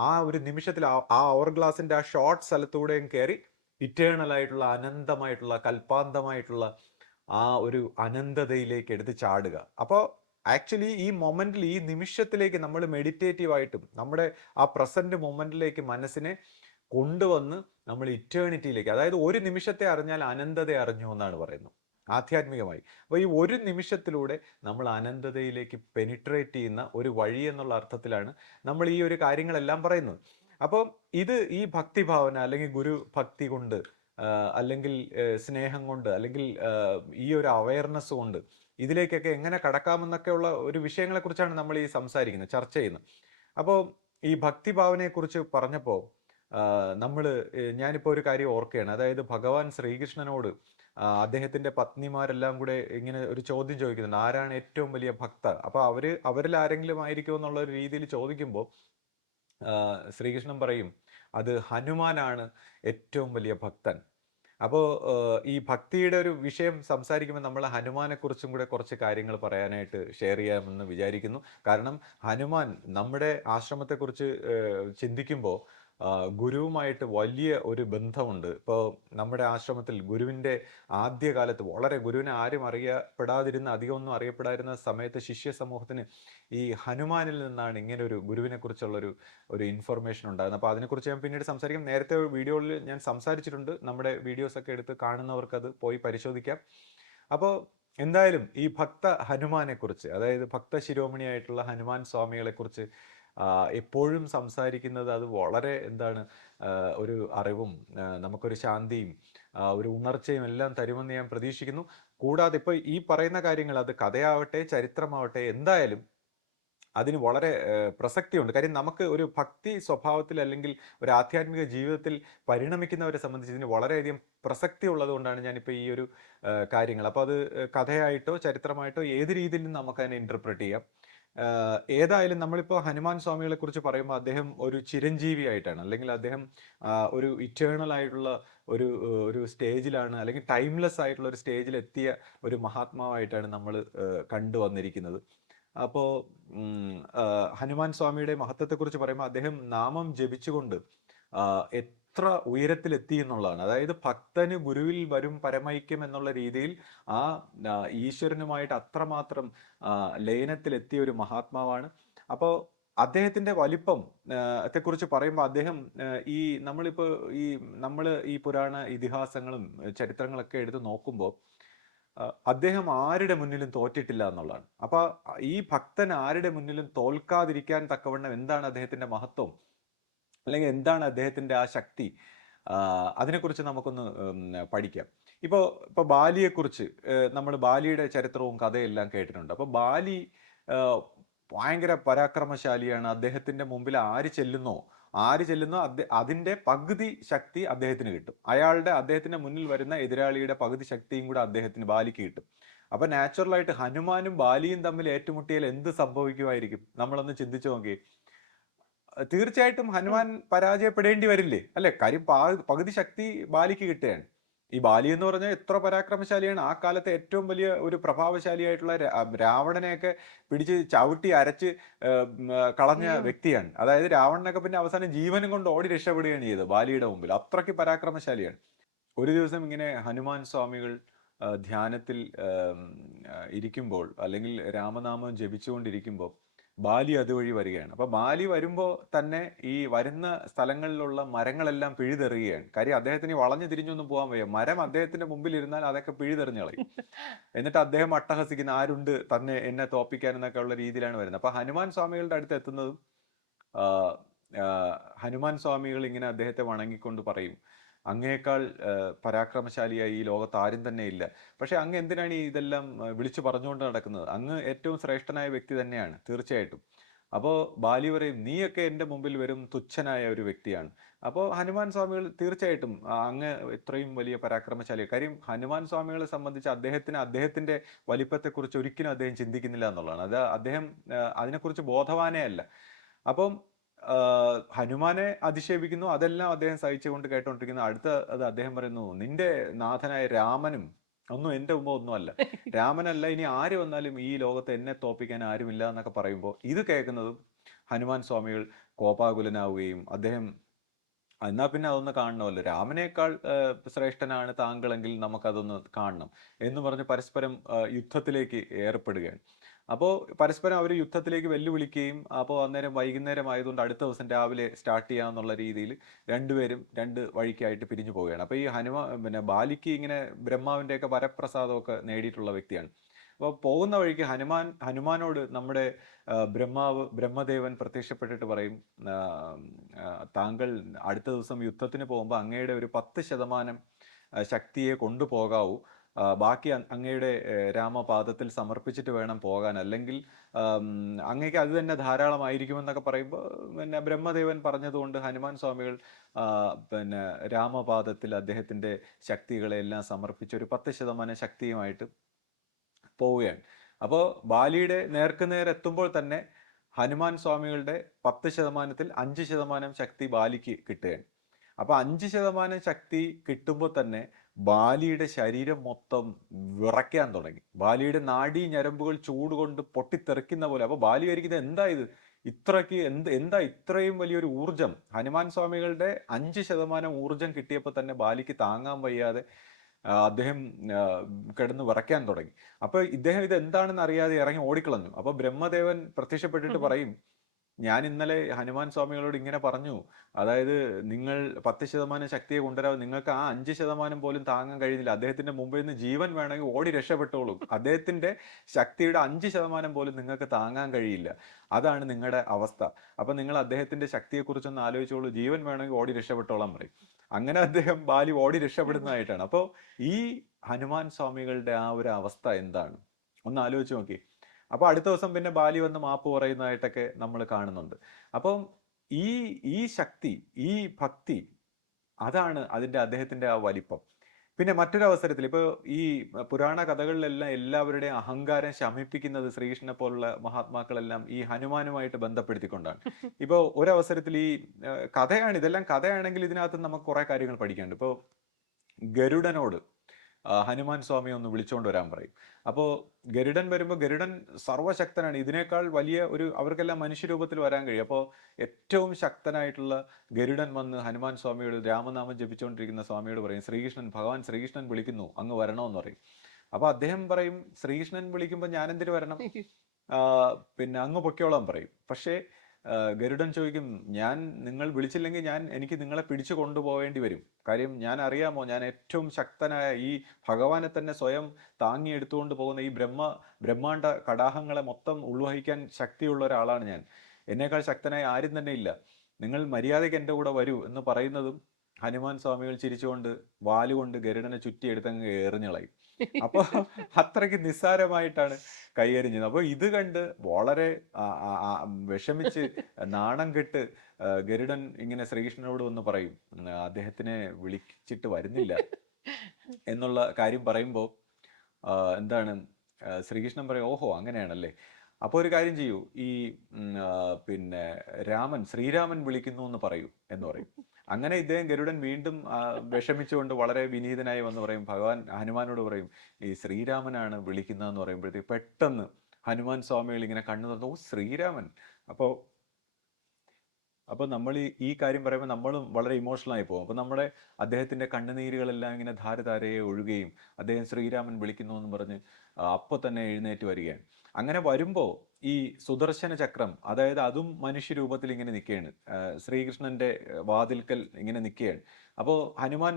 ആ ഒരു നിമിഷത്തിൽ ആ അവർ ഗ്ലാസിന്റെ ആ ഷോർട്ട് സ്ഥലത്തൂടെയും കയറി ഇറ്റേണൽ ആയിട്ടുള്ള, അനന്തമായിട്ടുള്ള, കൽപ്പാന്തമായിട്ടുള്ള ആ ഒരു അനന്തതയിലേക്ക് എടുത്ത് ചാടുക. അപ്പോൾ ആക്ച്വലി ഈ മൊമെന്റിൽ, ഈ നിമിഷത്തിലേക്ക് നമ്മൾ മെഡിറ്റേറ്റീവായിട്ടും നമ്മുടെ ആ പ്രസന്റ് മൊമെന്റിലേക്ക് മനസ്സിനെ കൊണ്ടുവന്ന് നമ്മൾ ഇറ്റേണിറ്റിയിലേക്ക്, അതായത് ഒരു നിമിഷത്തെ അറിഞ്ഞാൽ അനന്തത അറിഞ്ഞു എന്നാണ് പറയുന്നത് ആധ്യാത്മികമായി. അപ്പോൾ ഈ ഒരു നിമിഷത്തിലൂടെ നമ്മൾ അനന്തതയിലേക്ക് പെനിട്രേറ്റ് ചെയ്യുന്ന ഒരു വഴി എന്നുള്ള അർത്ഥത്തിലാണ് നമ്മൾ ഈ ഒരു കാര്യങ്ങളെല്ലാം പറയുന്നത്. അപ്പോൾ ഈ ഭക്തിഭാവന അല്ലെങ്കിൽ ഗുരു ഭക്തി കൊണ്ട്, അല്ലെങ്കിൽ സ്നേഹം കൊണ്ട്, അല്ലെങ്കിൽ ഈ ഒരു അവയർനെസ് കൊണ്ട് ഇതിലേക്കൊക്കെ എങ്ങനെ കടക്കാമെന്നൊക്കെയുള്ള ഒരു വിഷയങ്ങളെ കുറിച്ചാണ് നമ്മൾ ഈ സംസാരിക്കുന്നത്, ചർച്ച ചെയ്യുന്നത്. അപ്പോൾ ഈ ഭക്തിഭാവനയെക്കുറിച്ച് പറഞ്ഞപ്പോൾ ഞാനിപ്പോൾ ഒരു കാര്യം ഓർക്കുകയാണ്. അതായത് ഭഗവാൻ ശ്രീകൃഷ്ണനോട് അദ്ദേഹത്തിന്റെ പത്നിമാരെല്ലാം കൂടെ ഇങ്ങനെ ഒരു ചോദ്യം ചോദിക്കുന്നുണ്ട്, ആരാണ് ഏറ്റവും വലിയ ഭക്ത? അപ്പോൾ അവരിൽ ആരെങ്കിലും ആയിരിക്കുമോ എന്നുള്ള ഒരു രീതിയിൽ ചോദിക്കുമ്പോൾ ശ്രീകൃഷ്ണൻ പറയും, അത് ഹനുമാനാണ് ഏറ്റവും വലിയ ഭക്തൻ. അപ്പോൾ ഈ ഭക്തിയുടെ ഒരു വിഷയം സംസാരിക്കുമ്പോൾ നമ്മൾ ഹനുമാനെ കുറിച്ചും കൂടെ കുറച്ച് കാര്യങ്ങൾ പറയാനായിട്ട് ഷെയർ ചെയ്യാമെന്ന് വിചാരിക്കുന്നു. കാരണം ഹനുമാൻ നമ്മുടെ ആശ്രമത്തെക്കുറിച്ച് ചിന്തിക്കുമ്പോൾ ഗുരുവുമായിട്ട് വലിയ ഒരു ബന്ധമുണ്ട്. ഇപ്പോൾ നമ്മുടെ ആശ്രമത്തിൽ ഗുരുവിൻ്റെ ആദ്യകാലത്ത് ഗുരുവിനെ ആരും അറിയപ്പെടാതിരുന്ന, അധികമൊന്നും അറിയപ്പെടാതിരുന്ന സമയത്ത് ശിഷ്യ സമൂഹത്തിന് ഈ ഹനുമാനിൽ നിന്നാണ് ഇങ്ങനെ ഒരു ഗുരുവിനെ കുറിച്ചുള്ളൊരു ഇൻഫർമേഷൻ ഉണ്ടാകുന്നത്. അപ്പോൾ അതിനെക്കുറിച്ച് ഞാൻ പിന്നീട് സംസാരിക്കും. നേരത്തെ വീഡിയോയിൽ ഞാൻ സംസാരിച്ചിട്ടുണ്ട്. നമ്മുടെ വീഡിയോസൊക്കെ എടുത്ത് കാണുന്നവർക്ക് അത് പോയി പരിശോധിക്കാം. അപ്പോൾ എന്തായാലും ഈ ഭക്ത ഹനുമാനെ കുറിച്ച്, അതായത് ഭക്ത ശിരോമണിയായിട്ടുള്ള ഹനുമാൻ സ്വാമികളെ കുറിച്ച് എപ്പോഴും സംസാരിക്കുന്നത് അത് വളരെ ഒരു അറിവും നമുക്കൊരു ശാന്തിയും ഒരു ഉണർച്ചയും എല്ലാം തരുമെന്ന് ഞാൻ പ്രതീക്ഷിക്കുന്നു. കൂടാതെ ഇപ്പോൾ ഈ പറയുന്ന കാര്യങ്ങൾ, അത് കഥയാവട്ടെ ചരിത്രമാവട്ടെ, എന്തായാലും അതിന് വളരെ പ്രസക്തിയുണ്ട്. കാര്യം നമുക്ക് ഒരു ഭക്തി സ്വഭാവത്തിൽ അല്ലെങ്കിൽ ഒരു ആധ്യാത്മിക ജീവിതത്തിൽ പരിണമിക്കുന്നവരെ സംബന്ധിച്ച് ഇതിന് വളരെയധികം പ്രസക്തി ഉള്ളത് കൊണ്ടാണ് ഞാനിപ്പോൾ ഈ ഒരു കാര്യങ്ങൾ, അപ്പോൾ അത് കഥയായിട്ടോ ചരിത്രമായിട്ടോ ഏത് രീതിയിൽ നിന്ന് നമുക്ക് അതിനെ ഇൻ്റർപ്രറ്റ് ചെയ്യാം. ഏതായാലും നമ്മളിപ്പോൾ ഹനുമാൻ സ്വാമികളെ കുറിച്ച് പറയുമ്പോൾ അദ്ദേഹം ഒരു ചിരഞ്ജീവി ആയിട്ടാണ്, അല്ലെങ്കിൽ അദ്ദേഹം ഒരു ഇറ്റേണൽ ആയിട്ടുള്ള ഒരു സ്റ്റേജിലാണ്, അല്ലെങ്കിൽ ടൈംലെസ് ആയിട്ടുള്ള ഒരു സ്റ്റേജിൽ എത്തിയ ഒരു മഹാത്മാവായിട്ടാണ് നമ്മൾ കണ്ടുവന്നിരിക്കുന്നത്. അപ്പോൾ ഹനുമാൻ സ്വാമിയുടെ മഹത്വത്തെക്കുറിച്ച് പറയുമ്പോൾ അദ്ദേഹം നാമം ജപിച്ചുകൊണ്ട് എത്ര ഉയരത്തിലെത്തി എന്നുള്ളതാണ്. അതായത് ഭക്തന് ഗുരുവിൽ വരും പരമൈക്യം എന്നുള്ള രീതിയിൽ ഈശ്വരനുമായിട്ട് അത്രമാത്രം ലയനത്തിലെത്തിയ ഒരു മഹാത്മാവാണ്. അപ്പോൾ അദ്ദേഹത്തിന്റെ വലിപ്പം ത്തെക്കുറിച്ച് പറയുമ്പോൾ അദ്ദേഹം നമ്മൾ ഈ പുരാണ ഇതിഹാസങ്ങളും ചരിത്രങ്ങളൊക്കെ എടുത്ത് നോക്കുമ്പോൾ അദ്ദേഹം ആരുടെ മുന്നിലും തോറ്റിട്ടില്ല എന്നുള്ളതാണ്. അപ്പൊ ഈ ഭക്തൻ ആരുടെ മുന്നിലും തോൽക്കാതിരിക്കാൻ തക്കവണ്ണം എന്താണ് അദ്ദേഹത്തിന്റെ മഹത്വം, അല്ലെങ്കിൽ എന്താണ് അദ്ദേഹത്തിന്റെ ആ ശക്തി, അതിനെക്കുറിച്ച് നമുക്കൊന്ന് പഠിക്കാം. ഇപ്പോൾ ബാലിയെക്കുറിച്ച് നമ്മൾ ബാലിയുടെ ചരിത്രവും കഥയെല്ലാം കേട്ടിട്ടുണ്ട്. അപ്പോൾ ബാലി ഭയങ്കര പരാക്രമശാലിയാണ്. അദ്ദേഹത്തിന്റെ മുമ്പിൽ ആര് ചെല്ലുന്നോ അതിന്റെ പകുതി ശക്തി അദ്ദേഹത്തിന് കിട്ടും. അദ്ദേഹത്തിന്റെ മുന്നിൽ വരുന്ന എതിരാളിയുടെ പകുതി ശക്തിയും കൂടെ ബാലിക്ക് കിട്ടും. അപ്പൊ നാച്ചുറലായിട്ട് ഹനുമാനും ബാലിയും തമ്മിൽ ഏറ്റുമുട്ടിയാൽ എന്ത് സംഭവിക്കുമായിരിക്കും? നമ്മളൊന്ന് ചിന്തിച്ചു നോക്കി. തീർച്ചയായിട്ടും ഹനുമാൻ പരാജയപ്പെടേണ്ടി വരില്ലേ അല്ലെ? കാര്യം പകുതി ശക്തി ബാലിക്ക് കിട്ടുകയാണ്. ഈ ബാലി എന്ന് പറഞ്ഞാൽ എത്ര പരാക്രമശാലിയാണ്. ആ കാലത്തെ ഏറ്റവും വലിയ ഒരു പ്രഭാവശാലിയായിട്ടുള്ള രാവണനെയൊക്കെ പിടിച്ച് ചവിട്ടി അരച്ച് കളഞ്ഞ അയ്യോ വ്യക്തിയാണ്. അതായത് രാവണനൊക്കെ പിന്നെ അവസാനം ജീവനും കൊണ്ട് ഓടി രക്ഷപ്പെടുകയാണ് ചെയ്തത് ബാലിയുടെ മുമ്പിൽ. അത്രയ്ക്ക് പരാക്രമശാലിയാണ്. ഒരു ദിവസം ഇങ്ങനെ ഹനുമാൻ സ്വാമികൾ ധ്യാനത്തിൽ ഇരിക്കുമ്പോൾ, അല്ലെങ്കിൽ രാമനാമം ജപിച്ചുകൊണ്ടിരിക്കുമ്പോൾ ബാലി അതുവഴി വരികയാണ്. അപ്പൊ ബാലി വരുമ്പോൾ തന്നെ ഈ വരുന്ന സ്ഥലങ്ങളിലുള്ള മരങ്ങളെല്ലാം പിഴുതെറിയുകയാണ്. കാര്യം അദ്ദേഹത്തിന് ഈ വളഞ്ഞു തിരിഞ്ഞൊന്നും പോകാൻ വയ്യ. മരം അദ്ദേഹത്തിന്റെ മുമ്പിൽ ഇരുന്നാൽ അതൊക്കെ പിഴുതെറിഞ്ഞു കളയും. എന്നിട്ട് അദ്ദേഹം അട്ടഹസിക്കുന്ന, ആരുണ്ട് തന്നെ എന്നെ തോപ്പിക്കാൻ എന്നൊക്കെ ഉള്ള രീതിയിലാണ് വരുന്നത്. അപ്പൊ ഹനുമാൻ സ്വാമികളുടെ അടുത്ത് എത്തുന്നതും ആ, ആ, ഹനുമാൻ സ്വാമികൾ ഇങ്ങനെ അദ്ദേഹത്തെ വണങ്ങിക്കൊണ്ട് പറയും, അങ്ങയേക്കാൾ പരാക്രമശാലിയായി ഈ ലോകത്ത് ആരും തന്നെ ഇല്ല. പക്ഷെ അങ്ങ് എന്തിനാണ് ഈ ഇതെല്ലാം വിളിച്ചു പറഞ്ഞുകൊണ്ട് നടക്കുന്നത്? അങ്ങ് ഏറ്റവും ശ്രേഷ്ഠനായ വ്യക്തി തന്നെയാണ് തീർച്ചയായിട്ടും. അപ്പോൾ ബാലി പറയും, നീയൊക്കെ എൻ്റെ മുമ്പിൽ വരും തുച്ഛനായ ഒരു വ്യക്തിയാണ്. അപ്പോൾ ഹനുമാൻ സ്വാമികൾ തീർച്ചയായിട്ടും അങ്ങ് ഇത്രയും വലിയ പരാക്രമശാലി. കാര്യം ഹനുമാൻ സ്വാമികളെ സംബന്ധിച്ച് അദ്ദേഹത്തിന്റെ വലിപ്പത്തെക്കുറിച്ച് ഒരിക്കലും അദ്ദേഹം ചിന്തിക്കുന്നില്ല എന്നുള്ളതാണ്. അത് അദ്ദേഹം അതിനെക്കുറിച്ച് ബോധവാനേ അല്ല. അപ്പം ഹനുമാനെ അധിക്ഷേപിക്കുന്നു, അതെല്ലാം അദ്ദേഹം സഹിച്ചുകൊണ്ട് കേട്ടോണ്ടിരിക്കുന്നു. അത് അദ്ദേഹം പറയുന്നു, നിന്റെ നാഥനായ രാമനും ഒന്നും എൻ്റെ മുമ്പ് ഒന്നുമല്ല, രാമനല്ല ഇനി ആര് വന്നാലും ഈ ലോകത്ത് എന്നെ തോപ്പിക്കാൻ ആരുമില്ല എന്നൊക്കെ പറയുമ്പോൾ ഇത് കേൾക്കുന്നതും ഹനുമാൻ സ്വാമികൾ കോപാകുലനാവുകയും അദ്ദേഹം, എന്നാ പിന്നെ അതൊന്ന് കാണണമല്ലോ, രാമനേക്കാൾ ശ്രേഷ്ഠനാണ് താങ്കളെങ്കിൽ നമുക്കതൊന്ന് കാണണം എന്ന് പറഞ്ഞ് പരസ്പരം യുദ്ധത്തിലേക്ക് ഏർപ്പെടുകയാണ്. അപ്പോൾ പരസ്പരം അവർ യുദ്ധത്തിലേക്ക് വെല്ലുവിളിക്കുകയും, അപ്പോൾ അന്നേരം വൈകുന്നേരം ആയതുകൊണ്ട് അടുത്ത ദിവസം രാവിലെ സ്റ്റാർട്ട് ചെയ്യാമെന്നുള്ള രീതിയിൽ രണ്ടുപേരും രണ്ട് വഴിക്കായിട്ട് പിരിഞ്ഞു പോവുകയാണ്. അപ്പോൾ ഈ പിന്നെ ബാലിക്ക് ഇങ്ങനെ ബ്രഹ്മാവിൻ്റെയൊക്കെ വരപ്രസാദമൊക്കെ നേടിയിട്ടുള്ള വ്യക്തിയാണ്. അപ്പോൾ പോകുന്ന വഴിക്ക് ഹനുമാനോട് നമ്മുടെ ബ്രഹ്മദേവൻ പ്രത്യക്ഷപ്പെട്ടിട്ട് പറയും, താങ്കൾ അടുത്ത ദിവസം യുദ്ധത്തിന് പോകുമ്പോൾ അങ്ങയുടെ ഒരു 10% ശക്തിയെ കൊണ്ടുപോകാവൂ, ബാക്കി അങ്ങയുടെ രാമപാദത്തിൽ സമർപ്പിച്ചിട്ട് വേണം പോകാൻ, അല്ലെങ്കിൽ അങ്ങേക്ക് അത് തന്നെ ധാരാളമായിരിക്കുമെന്നൊക്കെ പറയുമ്പോൾ പിന്നെ ബ്രഹ്മദേവൻ പറഞ്ഞതുകൊണ്ട് ഹനുമാൻ സ്വാമികൾ പിന്നെ രാമപാദത്തിൽ അദ്ദേഹത്തിന്റെ ശക്തികളെല്ലാം സമർപ്പിച്ച് ഒരു 10% ശക്തിയുമായിട്ട് പോവുകയാണ്. അപ്പോൾ ബാലിയുടെ നേർക്കുനേർ എത്തുമ്പോൾ തന്നെ ഹനുമാൻ സ്വാമികളുടെ 10%-ൽ 5% ശക്തി ബാലിക്ക് കിട്ടുകയാണ്. അപ്പൊ 5% ശക്തി കിട്ടുമ്പോൾ തന്നെ ബാലിയുടെ ശരീരം മൊത്തം വിറയ്ക്കാൻ തുടങ്ങി. ബാലിയുടെ നാഡീ ഞരമ്പുകൾ ചൂടുകൊണ്ട് പൊട്ടിത്തെറിക്കുന്ന പോലെ. അപ്പൊ ബാലി വിചാരിക്കുന്നത്, എന്താ ഇത്, ഇത്രയ്ക്ക് എന്താ ഇത്രയും വലിയൊരു ഊർജം? ഹനുമാൻ സ്വാമികളുടെ 5% ഊർജം കിട്ടിയപ്പോൾ തന്നെ ബാലിക്ക് താങ്ങാൻ വയ്യാതെ അദ്ദേഹം കിടന്ന് വിറയ്ക്കാൻ തുടങ്ങി. അപ്പൊ ഇദ്ദേഹം ഇത് എന്താണെന്ന് അറിയാതെ ഇറങ്ങി ഓടിക്കളഞ്ഞു. അപ്പൊ ബ്രഹ്മദേവൻ പ്രത്യക്ഷപ്പെട്ടിട്ട് പറയും, ഞാൻ ഇന്നലെ ഹനുമാൻ സ്വാമികളോട് ഇങ്ങനെ പറഞ്ഞു, അതായത് നിങ്ങൾ 10% ശക്തിയെ കൊണ്ടുവരാവും, നിങ്ങൾക്ക് ആ 5% പോലും താങ്ങാൻ കഴിയുന്നില്ല, അദ്ദേഹത്തിന്റെ മുമ്പിൽ നിന്ന് ജീവൻ വേണമെങ്കിൽ ഓടി രക്ഷപ്പെട്ടോളൂ, അദ്ദേഹത്തിന്റെ ശക്തിയുടെ 5% പോലും നിങ്ങൾക്ക് താങ്ങാൻ കഴിയില്ല, അതാണ് നിങ്ങളുടെ അവസ്ഥ. അപ്പൊ നിങ്ങൾ അദ്ദേഹത്തിന്റെ ശക്തിയെക്കുറിച്ചൊന്ന് ആലോചിച്ചോളൂ, ജീവൻ വേണമെങ്കിൽ ഓടി രക്ഷപ്പെട്ടോളാൻ പറയും. അങ്ങനെ അദ്ദേഹം ബാലി ഓടി രക്ഷപ്പെടുന്നതായിട്ടാണ്. അപ്പോൾ ഈ ഹനുമാൻ സ്വാമികളുടെ ആ ഒരു അവസ്ഥ എന്താണ് ഒന്ന് ആലോചിച്ച് നോക്കി. അപ്പൊ അടുത്ത ദിവസം പിന്നെ ബാലി വന്ന് മാപ്പ് പറയുന്നതായിട്ടൊക്കെ നമ്മൾ കാണുന്നുണ്ട്. അപ്പം ഈ ശക്തി, ഈ ഭക്തി, അതാണ് അദ്ദേഹത്തിന്റെ ആ വലിപ്പം. പിന്നെ മറ്റൊരു അവസരത്തിൽ ഇപ്പൊ ഈ പുരാണ കഥകളിലെല്ലാം എല്ലാവരുടെയും അഹങ്കാരം ശമിപ്പിക്കുന്നത് ശ്രീകൃഷ്ണനെ പോലുള്ള മഹാത്മാക്കളെല്ലാം ഈ ഹനുമാനുമായിട്ട് ബന്ധപ്പെടുത്തിക്കൊണ്ടാണ്. ഇപ്പൊ ഒരവസരത്തിൽ ഈ കഥയാണ്, ഇതെല്ലാം കഥയാണെങ്കിൽ ഇതിനകത്ത് നമുക്ക് കുറെ കാര്യങ്ങൾ പഠിക്കാനുണ്ട്. ഇപ്പോ ഗരുഡനോട് ഹനുമാൻ സ്വാമിയെ ഒന്ന് വിളിച്ചുകൊണ്ട് വരാൻ പറയും. അപ്പോൾ ഗരുഡൻ വരുമ്പോൾ, ഗരുഡൻ സർവശക്തനാണ്, ഇതിനേക്കാൾ വലിയ അവർക്കെല്ലാം മനുഷ്യരൂപത്തിൽ വരാൻ കഴിയും. അപ്പോൾ ഏറ്റവും ശക്തനായിട്ടുള്ള ഗരുഡൻ വന്ന് ഹനുമാൻ സ്വാമിയോട്, രാമനാമം ജപിച്ചുകൊണ്ടിരിക്കുന്ന സ്വാമിയോട് പറയും, ഭഗവാൻ ശ്രീകൃഷ്ണൻ വിളിക്കുന്നു, അങ്ങ് വരണമെന്ന് പറയും. അപ്പൊ അദ്ദേഹം പറയും, ശ്രീകൃഷ്ണൻ വിളിക്കുമ്പോൾ ഞാൻ എന്തിനു വരണം, പിന്നെ അങ്ങ് പൊക്കോളാൻ പറയും. പക്ഷേ ഗരുഡൻ ചോദിക്കും, നിങ്ങൾ വിളിച്ചില്ലെങ്കിൽ എനിക്ക് നിങ്ങളെ പിടിച്ചു കൊണ്ടുപോകേണ്ടി വരും. കാര്യം ഞാൻ അറിയാമോ, ഞാൻ ഏറ്റവും ശക്തനായ ഈ ഭഗവാനെ തന്നെ സ്വയം താങ്ങിയെടുത്തുകൊണ്ട് പോകുന്ന ഈ ബ്രഹ്മാണ്ഡ കടാഹങ്ങളെ മൊത്തം ഉൾവഹിക്കാൻ ശക്തിയുള്ള ഒരാളാണ് ഞാൻ, എന്നേക്കാൾ ശക്തനായ ആരും തന്നെ ഇല്ല, നിങ്ങൾ മര്യാദയ്ക്ക് എൻ്റെ കൂടെ വരൂ എന്ന് പറയുന്നതും ഹനുമാൻ സ്വാമികൾ ചിരിച്ചുകൊണ്ട് വാലുകൊണ്ട് ഗരുഡനെ ചുറ്റിയെടുത്തങ്ങ് എറിഞ്ഞളയും. അപ്പൊ അത്രയ്ക്ക് നിസ്സാരമായിട്ടാണ് കൈകാര്യം. അപ്പൊ ഇത് കണ്ട് വളരെ വിഷമിച്ച് നാണം കെട്ട് ഗരുഡൻ ഇങ്ങനെ ശ്രീകൃഷ്ണനോട് ഒന്ന് പറയും, അദ്ദേഹത്തിനെ വിളിച്ചിട്ട് വരുന്നില്ല എന്നുള്ള കാര്യം പറയുമ്പോൾ എന്താണ് ശ്രീകൃഷ്ണൻ പറയും, ഓഹോ അങ്ങനെയാണല്ലേ, അപ്പോൾ ഒരു കാര്യം ചെയ്യൂ, ഈ പിന്നെ ശ്രീരാമൻ വിളിക്കുന്നു എന്ന് പറയൂ എന്ന് പറയും. അങ്ങനെ ഇദ്ദേഹം ഗരുഡൻ വീണ്ടും വിഷമിച്ചുകൊണ്ട് വളരെ വിനീതനായി വന്ന് പറയും, ഭഗവാൻ ഹനുമാനോട് പറയും, ഈ ശ്രീരാമനാണ് വിളിക്കുന്നതെന്ന് പറയുമ്പോഴത്തേക്ക് പെട്ടെന്ന് ഹനുമാൻ സ്വാമികൾ ഇങ്ങനെ കണ്ണു തുറന്നു, ഓ ശ്രീരാമൻ. അപ്പോൾ നമ്മൾ ഈ കാര്യം പറയുമ്പോൾ നമ്മളും വളരെ ഇമോഷണൽ ആയി പോകും. അപ്പോൾ നമ്മുടെ അദ്ദേഹത്തിന്റെ കണ്ണുനീരുകളെല്ലാം ഇങ്ങനെ ധാരധാരയെ ഒഴുകുകയും അദ്ദേഹം ശ്രീരാമൻ വിളിക്കുന്നു എന്ന് പറഞ്ഞ് അപ്പോൾ തന്നെ എഴുന്നേറ്റ് വരികയാണ്. അങ്ങനെ വരുമ്പോൾ ഈ സുദർശന ചക്രം, അതായത് അതും മനുഷ്യരൂപത്തിൽ ഇങ്ങനെ നിൽക്കുകയാണ്, ശ്രീകൃഷ്ണന്റെ വാതിൽക്കൽ ഇങ്ങനെ നിൽക്കുകയാണ്. അപ്പോൾ ഹനുമാൻ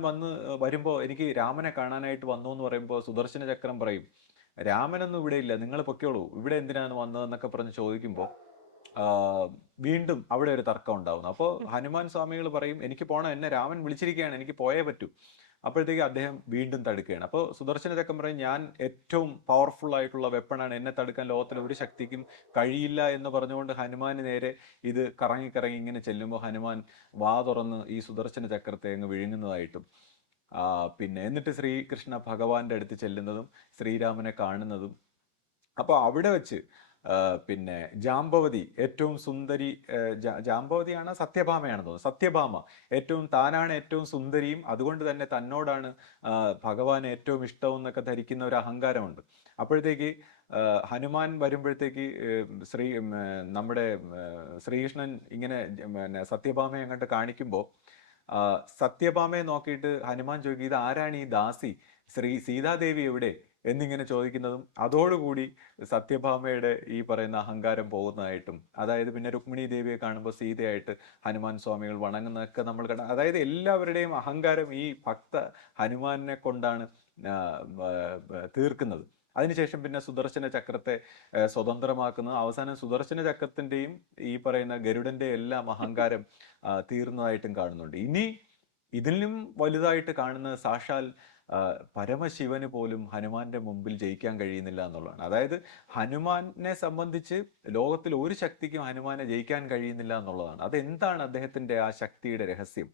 വരുമ്പോൾ എനിക്ക് രാമനെ കാണാനായിട്ട് വന്നു എന്ന് പറയുമ്പോൾ സുദർശന ചക്രം പറയും, രാമനൊന്നും ഇവിടെ ഇല്ല, നിങ്ങൾ പൊയ്ക്കോളൂ, ഇവിടെ എന്തിനാണ് വന്നതെന്നൊക്കെ പറഞ്ഞ് ചോദിക്കുമ്പോൾ വീണ്ടും അവിടെ ഒരു തർക്കം ഉണ്ടാവുന്നു. അപ്പോൾ ഹനുമാൻ സ്വാമികൾ പറയും, എനിക്ക് പോണം, എന്നെ രാമൻ വിളിച്ചിരിക്കുകയാണ്, എനിക്ക് പോയേ പറ്റൂ. അപ്പോഴത്തേക്ക് അദ്ദേഹം വീണ്ടും തടുക്കുകയാണ്. അപ്പോൾ സുദർശന ചക്രം പറയും, ഞാൻ ഏറ്റവും പവർഫുൾ ആയിട്ടുള്ള വെപ്പണാണ്, എന്നെ തടുക്കാൻ ലോകത്തിലെ ഒരു ശക്തിക്കും കഴിയില്ല എന്ന് പറഞ്ഞുകൊണ്ട് ഹനുമാന് നേരെ ഇത് കറങ്ങി കറങ്ങി ഇങ്ങനെ ചെല്ലുമ്പോൾ ഹനുമാൻ വാ തുറന്ന് ഈ സുദർശന ചക്രത്തെ അങ്ങ് വിഴുങ്ങുന്നതായിട്ടും പിന്നെ എന്നിട്ട് ശ്രീകൃഷ്ണ ഭഗവാന്റെ അടുത്ത് ചെല്ലുന്നതും ശ്രീരാമനെ കാണുന്നതും. അപ്പോൾ അവിടെ വെച്ച് പിന്നെ ജാംബവതി ഏറ്റവും സുന്ദരി, ജാംബവതിയാണ് സത്യഭാമയാണെന്ന് തോന്നുന്നു, സത്യഭാമ താനാണ് ഏറ്റവും സുന്ദരിയും അതുകൊണ്ട് തന്നെ തന്നോടാണ് ഭഗവാൻ ഏറ്റവും ഇഷ്ടവും എന്നൊക്കെ ധരിക്കുന്ന ഒരു അഹങ്കാരമുണ്ട്. അപ്പോഴത്തേക്ക് ഹനുമാൻ വരുമ്പോഴത്തേക്ക് നമ്മുടെ ശ്രീകൃഷ്ണൻ ഇങ്ങനെ പിന്നെ സത്യഭാമയെ അങ്ങോട്ട് കാണിക്കുമ്പോൾ സത്യഭാമയെ നോക്കിയിട്ട് ഹനുമാൻ ചോദിക്കും, ഇത് ആരാണ് ഈ ദാസി, സീതാദേവി എവിടെ എന്നിങ്ങനെ ചോദിക്കുന്നതും അതോടുകൂടി സത്യഭാമയുടെ ഈ പറയുന്ന അഹങ്കാരം പോകുന്നതായിട്ടും, അതായത് പിന്നെ രുക്മിണി ദേവിയെ കാണുമ്പോൾ സീതയായിട്ട് ഹനുമാൻ സ്വാമികൾ വണങ്ങുന്നതൊക്കെ നമ്മൾ കാണാം. അതായത് എല്ലാവരുടെയും അഹങ്കാരം ഈ ഭക്ത ഹനുമാനെ കൊണ്ടാണ് തീർക്കുന്നത്. അതിനുശേഷം പിന്നെ സുദർശന ചക്രത്തെ സ്വതന്ത്രമാക്കുന്നത്, അവസാനം സുദർശന ചക്രത്തിന്റെയും ഈ പറയുന്ന ഗരുഡന്റെ എല്ലാം അഹങ്കാരം തീർന്നതായിട്ടും കാണുന്നുണ്ട്. ഇനി ഇതിലും വലുതായിട്ട് കാണുന്ന സാക്ഷാൽ പരമശിവന് പോലും ഹനുമാന്റെ മുമ്പിൽ ജയിക്കാൻ കഴിയുന്നില്ല എന്നുള്ളതാണ്. അതായത് ഹനുമാനെ സംബന്ധിച്ച് ലോകത്തിൽ ഒരു ശക്തിക്കും ഹനുമാനെ ജയിക്കാൻ കഴിയുന്നില്ല എന്നുള്ളതാണ്. അതെന്താണ് അദ്ദേഹത്തിന്റെ ആ ശക്തിയുടെ രഹസ്യം?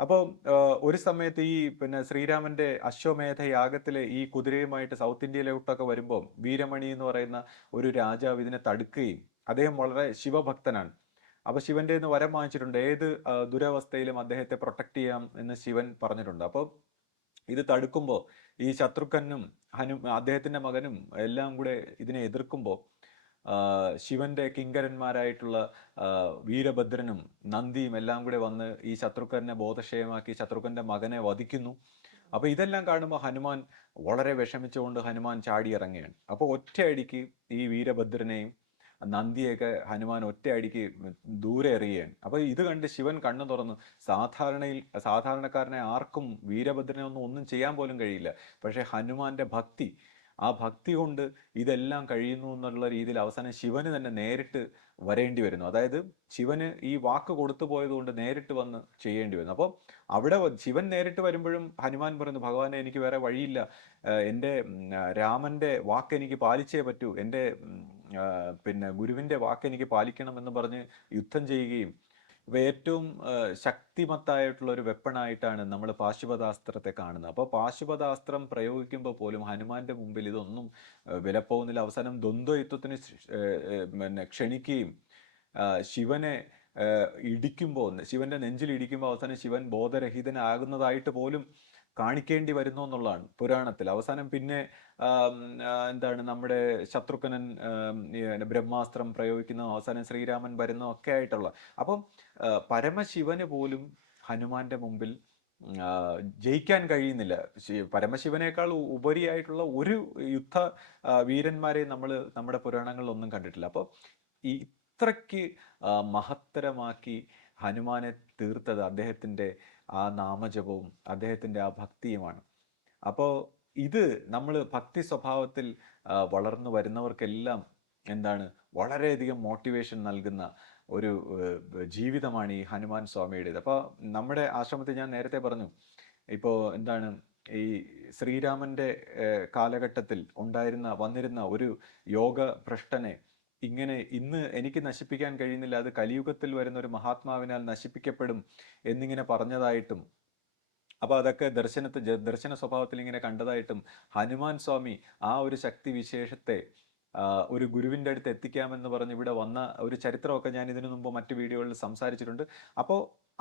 അപ്പോൾ ഒരു സമയത്ത് ഈ പിന്നെ ശ്രീരാമന്റെ അശ്വമേധ യാഗത്തിലെ ഈ കുതിരയുമായിട്ട് സൗത്ത് ഇന്ത്യയിലോട്ടൊക്കെ വരുമ്പോൾ വീരമണി എന്ന് പറയുന്ന ഒരു രാജാവ് ഇതിനെ തടുക്കുകയും, അദ്ദേഹം വളരെ ശിവഭക്തനാണ്. അപ്പൊ ശിവന്റെ നിന്ന് വരം വാങ്ങിച്ചിട്ടുണ്ട്, ഏത് ദുരവസ്ഥയിലും അദ്ദേഹത്തെ പ്രൊട്ടക്ട് ചെയ്യാം എന്ന് ശിവൻ പറഞ്ഞിട്ടുണ്ട്. അപ്പോൾ ഇത് തടുക്കുമ്പോൾ ഈ ശത്രുഘ്നും അദ്ദേഹത്തിന്റെ മകനും എല്ലാം കൂടെ ഇതിനെ എതിർക്കുമ്പോൾ ശിവന്റെ കിങ്കരന്മാരായിട്ടുള്ള വീരഭദ്രനും നന്ദിയും എല്ലാം കൂടെ വന്ന് ഈ ശത്രുഘ്നെ ബോധക്ഷയമാക്കി ശത്രുഘ്ന്റെ മകനെ വധിക്കുന്നു. അപ്പൊ ഇതെല്ലാം കാണുമ്പോൾ ഹനുമാൻ വളരെ വിഷമിച്ചുകൊണ്ട് ഹനുമാൻ ചാടിയിറങ്ങുകയാണ്. അപ്പോൾ ഒറ്റയടിക്ക് ഈ വീരഭദ്രനെയും നന്ദിയൊക്കെ ഹനുമാൻ ഒറ്റയടിക്ക് ദൂരെ എറിയുകയാണ്. അപ്പൊ ഇത് കണ്ട് ശിവൻ കണ്ണു തുറന്നു. സാധാരണക്കാരനെ ആർക്കും വീരഭദ്രനെ ഒന്നും ചെയ്യാൻ പോലും കഴിയില്ല. പക്ഷെ ഹനുമാന്റെ ഭക്തി, ആ ഭക്തി കൊണ്ട് ഇതെല്ലാം കഴിയുന്നു എന്നുള്ള രീതിയിൽ അവസാനം ശിവന് തന്നെ നേരിട്ട് വരേണ്ടി വരുന്നു. അതായത് ശിവന് ഈ വാക്ക് കൊടുത്തു പോയതുകൊണ്ട് നേരിട്ട് വന്ന് ചെയ്യേണ്ടി വരുന്നു. അപ്പോൾ അവിടെ ശിവൻ നേരിട്ട് വരുമ്പോഴും ഹനുമാൻ പറയുന്നു, ഭഗവാനെ എനിക്ക് വേറെ വഴിയില്ല, എൻ്റെ രാമന്റെ വാക്ക് എനിക്ക് പാലിച്ചേ പറ്റൂ, എൻ്റെ പിന്നെ ഗുരുവിന്റെ വാക്ക് എനിക്ക് പാലിക്കണം എന്ന് പറഞ്ഞ് യുദ്ധം ചെയ്യുകയും. ഇപ്പൊ ഏറ്റവും ശക്തിമത്തായിട്ടുള്ള ഒരു വെപ്പണായിട്ടാണ് നമ്മൾ പാശുപതാസ്ത്രത്തെ കാണുന്നത്. അപ്പോൾ പാശുപതാസ്ത്രം പ്രയോഗിക്കുമ്പോൾ പോലും ഹനുമാന്റെ മുമ്പിൽ ഇതൊന്നും വിലപ്പോകുന്നില്ല. അവസാനം ദ്വന്ദ്വയുദ്ധത്തിന് പിന്നെ ക്ഷണിക്കുകയും ശിവനെ ശിവന്റെ നെഞ്ചിൽ ഇടിക്കുമ്പോൾ അവസാനം ശിവൻ ബോധരഹിതനാകുന്നതായിട്ട് പോലും കാണിക്കേണ്ടി വരുന്നു എന്നുള്ളതാണ് പുരാണത്തിൽ. അവസാനം പിന്നെ എന്താണ് നമ്മുടെ ശത്രുഘ്നൻ ബ്രഹ്മാസ്ത്രം പ്രയോഗിക്കുന്ന, അവസാനം ശ്രീരാമൻ വരുന്ന ഒക്കെ ആയിട്ടുള്ള. അപ്പം പരമശിവന് പോലും ഹനുമാന്റെ മുമ്പിൽ ജയിക്കാൻ കഴിയുന്നില്ല. പരമശിവനേക്കാൾ ഉപരിയായിട്ടുള്ള ഒരു യുദ്ധ വീരന്മാരെ നമ്മൾ നമ്മുടെ പുരാണങ്ങളിലൊന്നും കണ്ടിട്ടില്ല. അപ്പോൾ ഇത്രയ്ക്ക് മഹത്തരമാക്കി ഹനുമാനെ തീർത്തത് അദ്ദേഹത്തിന്റെ ആ നാമജപവും അദ്ദേഹത്തിന്റെ ആ ഭക്തിയുമാണ്. അപ്പോൾ ഇത് നമ്മൾ ഭക്തി സ്വഭാവത്തിൽ വളർന്നു വരുന്നവർക്കെല്ലാം എന്താണ് വളരെയധികം മോട്ടിവേഷൻ നൽകുന്ന ഒരു ജീവിതമാണ് ഈ ഹനുമാൻ സ്വാമിയുടേത്. അപ്പോൾ നമ്മുടെ ആശ്രമത്തിൽ ഞാൻ നേരത്തെ പറഞ്ഞു, ഇപ്പോൾ എന്താണ് ഈ ശ്രീരാമന്റെ കാലഘട്ടത്തിൽ വന്നിരുന്ന ഒരു യോഗ ഭ്രഷ്ടനെ ഇങ്ങനെ ഇന്ന് എനിക്ക് നശിപ്പിക്കാൻ കഴിയുന്നില്ല, അത് കലിയുഗത്തിൽ വരുന്ന ഒരു മഹാത്മാവിനാൽ നശിപ്പിക്കപ്പെടും എന്നിങ്ങനെ പറഞ്ഞതായിട്ടും, അപ്പൊ അതൊക്കെ ദർശന സ്വഭാവത്തിൽ ഇങ്ങനെ കണ്ടതായിട്ടും ഹനുമാൻ സ്വാമി ആ ഒരു ശക്തി വിശേഷത്തെ ഒരു ഗുരുവിൻ്റെ അടുത്ത് എത്തിക്കാമെന്ന് പറഞ്ഞ് ഇവിടെ വന്ന ഒരു ചരിത്രമൊക്കെ ഞാൻ ഇതിനു മുമ്പ് മറ്റു വീഡിയോകളിൽ സംസാരിച്ചിട്ടുണ്ട്. അപ്പോൾ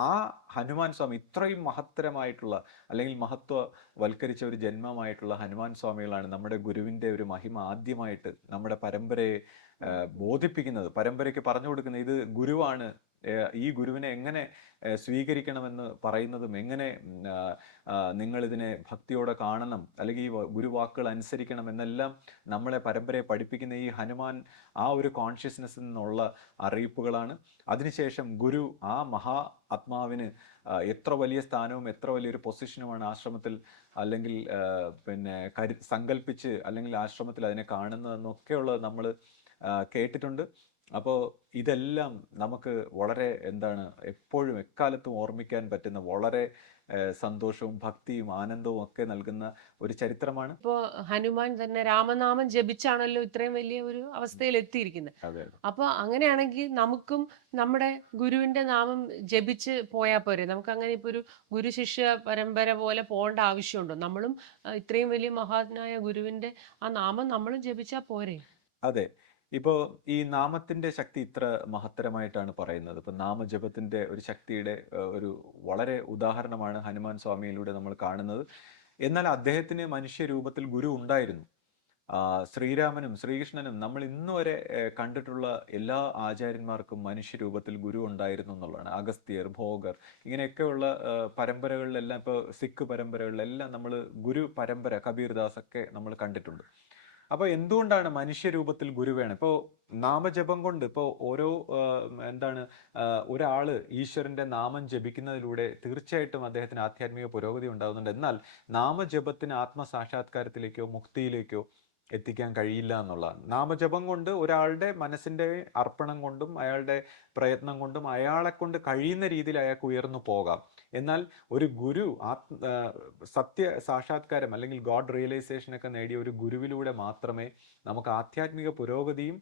ആ ഹനുമാൻ സ്വാമി ഇത്രയും മഹത്തരമായിട്ടുള്ള അല്ലെങ്കിൽ മഹത്വവൽക്കരിച്ച ഒരു ജന്മമായിട്ടുള്ള ഹനുമാൻ സ്വാമികളാണ് നമ്മുടെ ഗുരുവിൻ്റെ ഒരു മഹിമ ആദ്യമായിട്ട് നമ്മുടെ പരമ്പരയെ ബോധിപ്പിക്കുന്നത്, പരമ്പരയ്ക്ക് പറഞ്ഞു കൊടുക്കുന്നത്. ഇത് ഗുരുവാണ്, ഈ ഗുരുവിനെ എങ്ങനെ സ്വീകരിക്കണമെന്ന് പറയുന്നതും, എങ്ങനെ നിങ്ങൾ ഇതിനെ ഭക്തിയോടെ കാണണം അല്ലെങ്കിൽ ഈ ഗുരുവാക്കുകൾ അനുസരിക്കണം എന്നെല്ലാം നമ്മളെ പരമ്പരയെ പഠിപ്പിക്കുന്ന ഈ ഹനുമാൻ ആ ഒരു കോൺഷ്യസ്നെസ്സിൽ നിന്നുള്ള അറിയിപ്പുകളാണ്. അതിനുശേഷം ഗുരു ആ മഹാ ആത്മാവിന് എത്ര വലിയ സ്ഥാനവും എത്ര വലിയൊരു പൊസിഷനുമാണ് ആശ്രമത്തിൽ അല്ലെങ്കിൽ പിന്നെ സങ്കല്പിച്ച് അല്ലെങ്കിൽ ആശ്രമത്തിൽ അതിനെ കാണുന്നതെന്നൊക്കെയുള്ളത് നമ്മൾ കേട്ടിട്ടുണ്ട്. അപ്പോൾ ഇതെല്ലാം നമുക്ക് വളരെ എപ്പോഴും എക്കാലത്തും ഓർമ്മിക്കാൻ പറ്റുന്ന വളരെ സന്തോഷവും ഭക്തിയും ആനന്ദവും ഒക്കെ നൽകുന്ന ഒരു ചരിത്രമാണ്. ഇപ്പോ ഹനുമാൻ തന്നെ രാമനാമം ജപിച്ചാണല്ലോ ഇത്രയും വലിയ ഒരു അവസ്ഥയിൽ എത്തിയിരിക്കുന്നത്. അതെ. അപ്പൊ അങ്ങനെയാണെങ്കിൽ നമുക്കും നമ്മുടെ ഗുരുവിന്റെ നാമം ജപിച്ച് പോയാൽ പോരെ? നമുക്ക് അങ്ങനെ ഇപ്പൊ ഒരു ഗുരു ശിഷ്യ പരമ്പര പോലെ പോകേണ്ട ആവശ്യമുണ്ടോ? നമ്മളും ഇത്രയും വലിയ മഹാനായ ഗുരുവിന്റെ ആ നാമം നമ്മളും ജപിച്ചാൽ പോരെ? അതെ. ഇപ്പോ ഈ നാമത്തിന്റെ ശക്തി ഇത്ര മഹത്തരമായിട്ടാണ് പറയുന്നത്. ഇപ്പൊ നാമജപത്തിന്റെ ഒരു ശക്തിയുടെ ഒരു വളരെ ഉദാഹരണമാണ് ഹനുമാൻ സ്വാമിയിലൂടെ നമ്മൾ കാണുന്നത്. എന്നാൽ അദ്ദേഹത്തിന് മനുഷ്യരൂപത്തിൽ ഗുരു ഉണ്ടായിരുന്നു. ശ്രീരാമനും ശ്രീകൃഷ്ണനും നമ്മൾ ഇന്ന് വരെ കണ്ടിട്ടുള്ള എല്ലാ ആചാര്യന്മാർക്കും മനുഷ്യരൂപത്തിൽ ഗുരു ഉണ്ടായിരുന്നു എന്നുള്ളതാണ്. അഗസ്ത്യർ, ഭോഗർ, ഇങ്ങനെയൊക്കെയുള്ള പരമ്പരകളിലെല്ലാം, ഇപ്പോൾ സിഖ് പരമ്പരകളിലെല്ലാം നമ്മൾ ഗുരു പരമ്പര, കബീർദാസ് ഒക്കെ നമ്മൾ കണ്ടിട്ടുണ്ട്. അപ്പോൾ എന്തുകൊണ്ടാണ് മനുഷ്യരൂപത്തിൽ ഗുരു വേണം? ഇപ്പോൾ നാമജപം കൊണ്ട് ഇപ്പോൾ ഓരോ ഒരാള് ഈശ്വരന്റെ നാമം ജപിക്കുന്നതിലൂടെ തീർച്ചയായിട്ടും അദ്ദേഹത്തിന് ആധ്യാത്മിക പുരോഗതി ഉണ്ടാകുന്നുണ്ട്. എന്നാൽ നാമജപത്തിന് ആത്മസാക്ഷാത്കാരത്തിലേക്കോ മുക്തിയിലേക്കോ എത്തിക്കാൻ കഴിയില്ല എന്നുള്ളതാണ്. നാമജപം കൊണ്ട് ഒരാളുടെ മനസ്സിന്റെ അർപ്പണം കൊണ്ടും അയാളുടെ പ്രയത്നം കൊണ്ടും അയാളെ കൊണ്ട് കഴിയുന്ന രീതിയിൽ അയാൾക്ക് ഉയർന്നു പോകാം. എന്നാൽ ഒരു ഗുരു സത്യ സാക്ഷാത്കാരം അല്ലെങ്കിൽ ഗോഡ് റിയലൈസേഷൻ ഒക്കെ നേടിയ ഒരു ഗുരുവിലൂടെ മാത്രമേ നമുക്ക് ആധ്യാത്മിക പുരോഗതിയും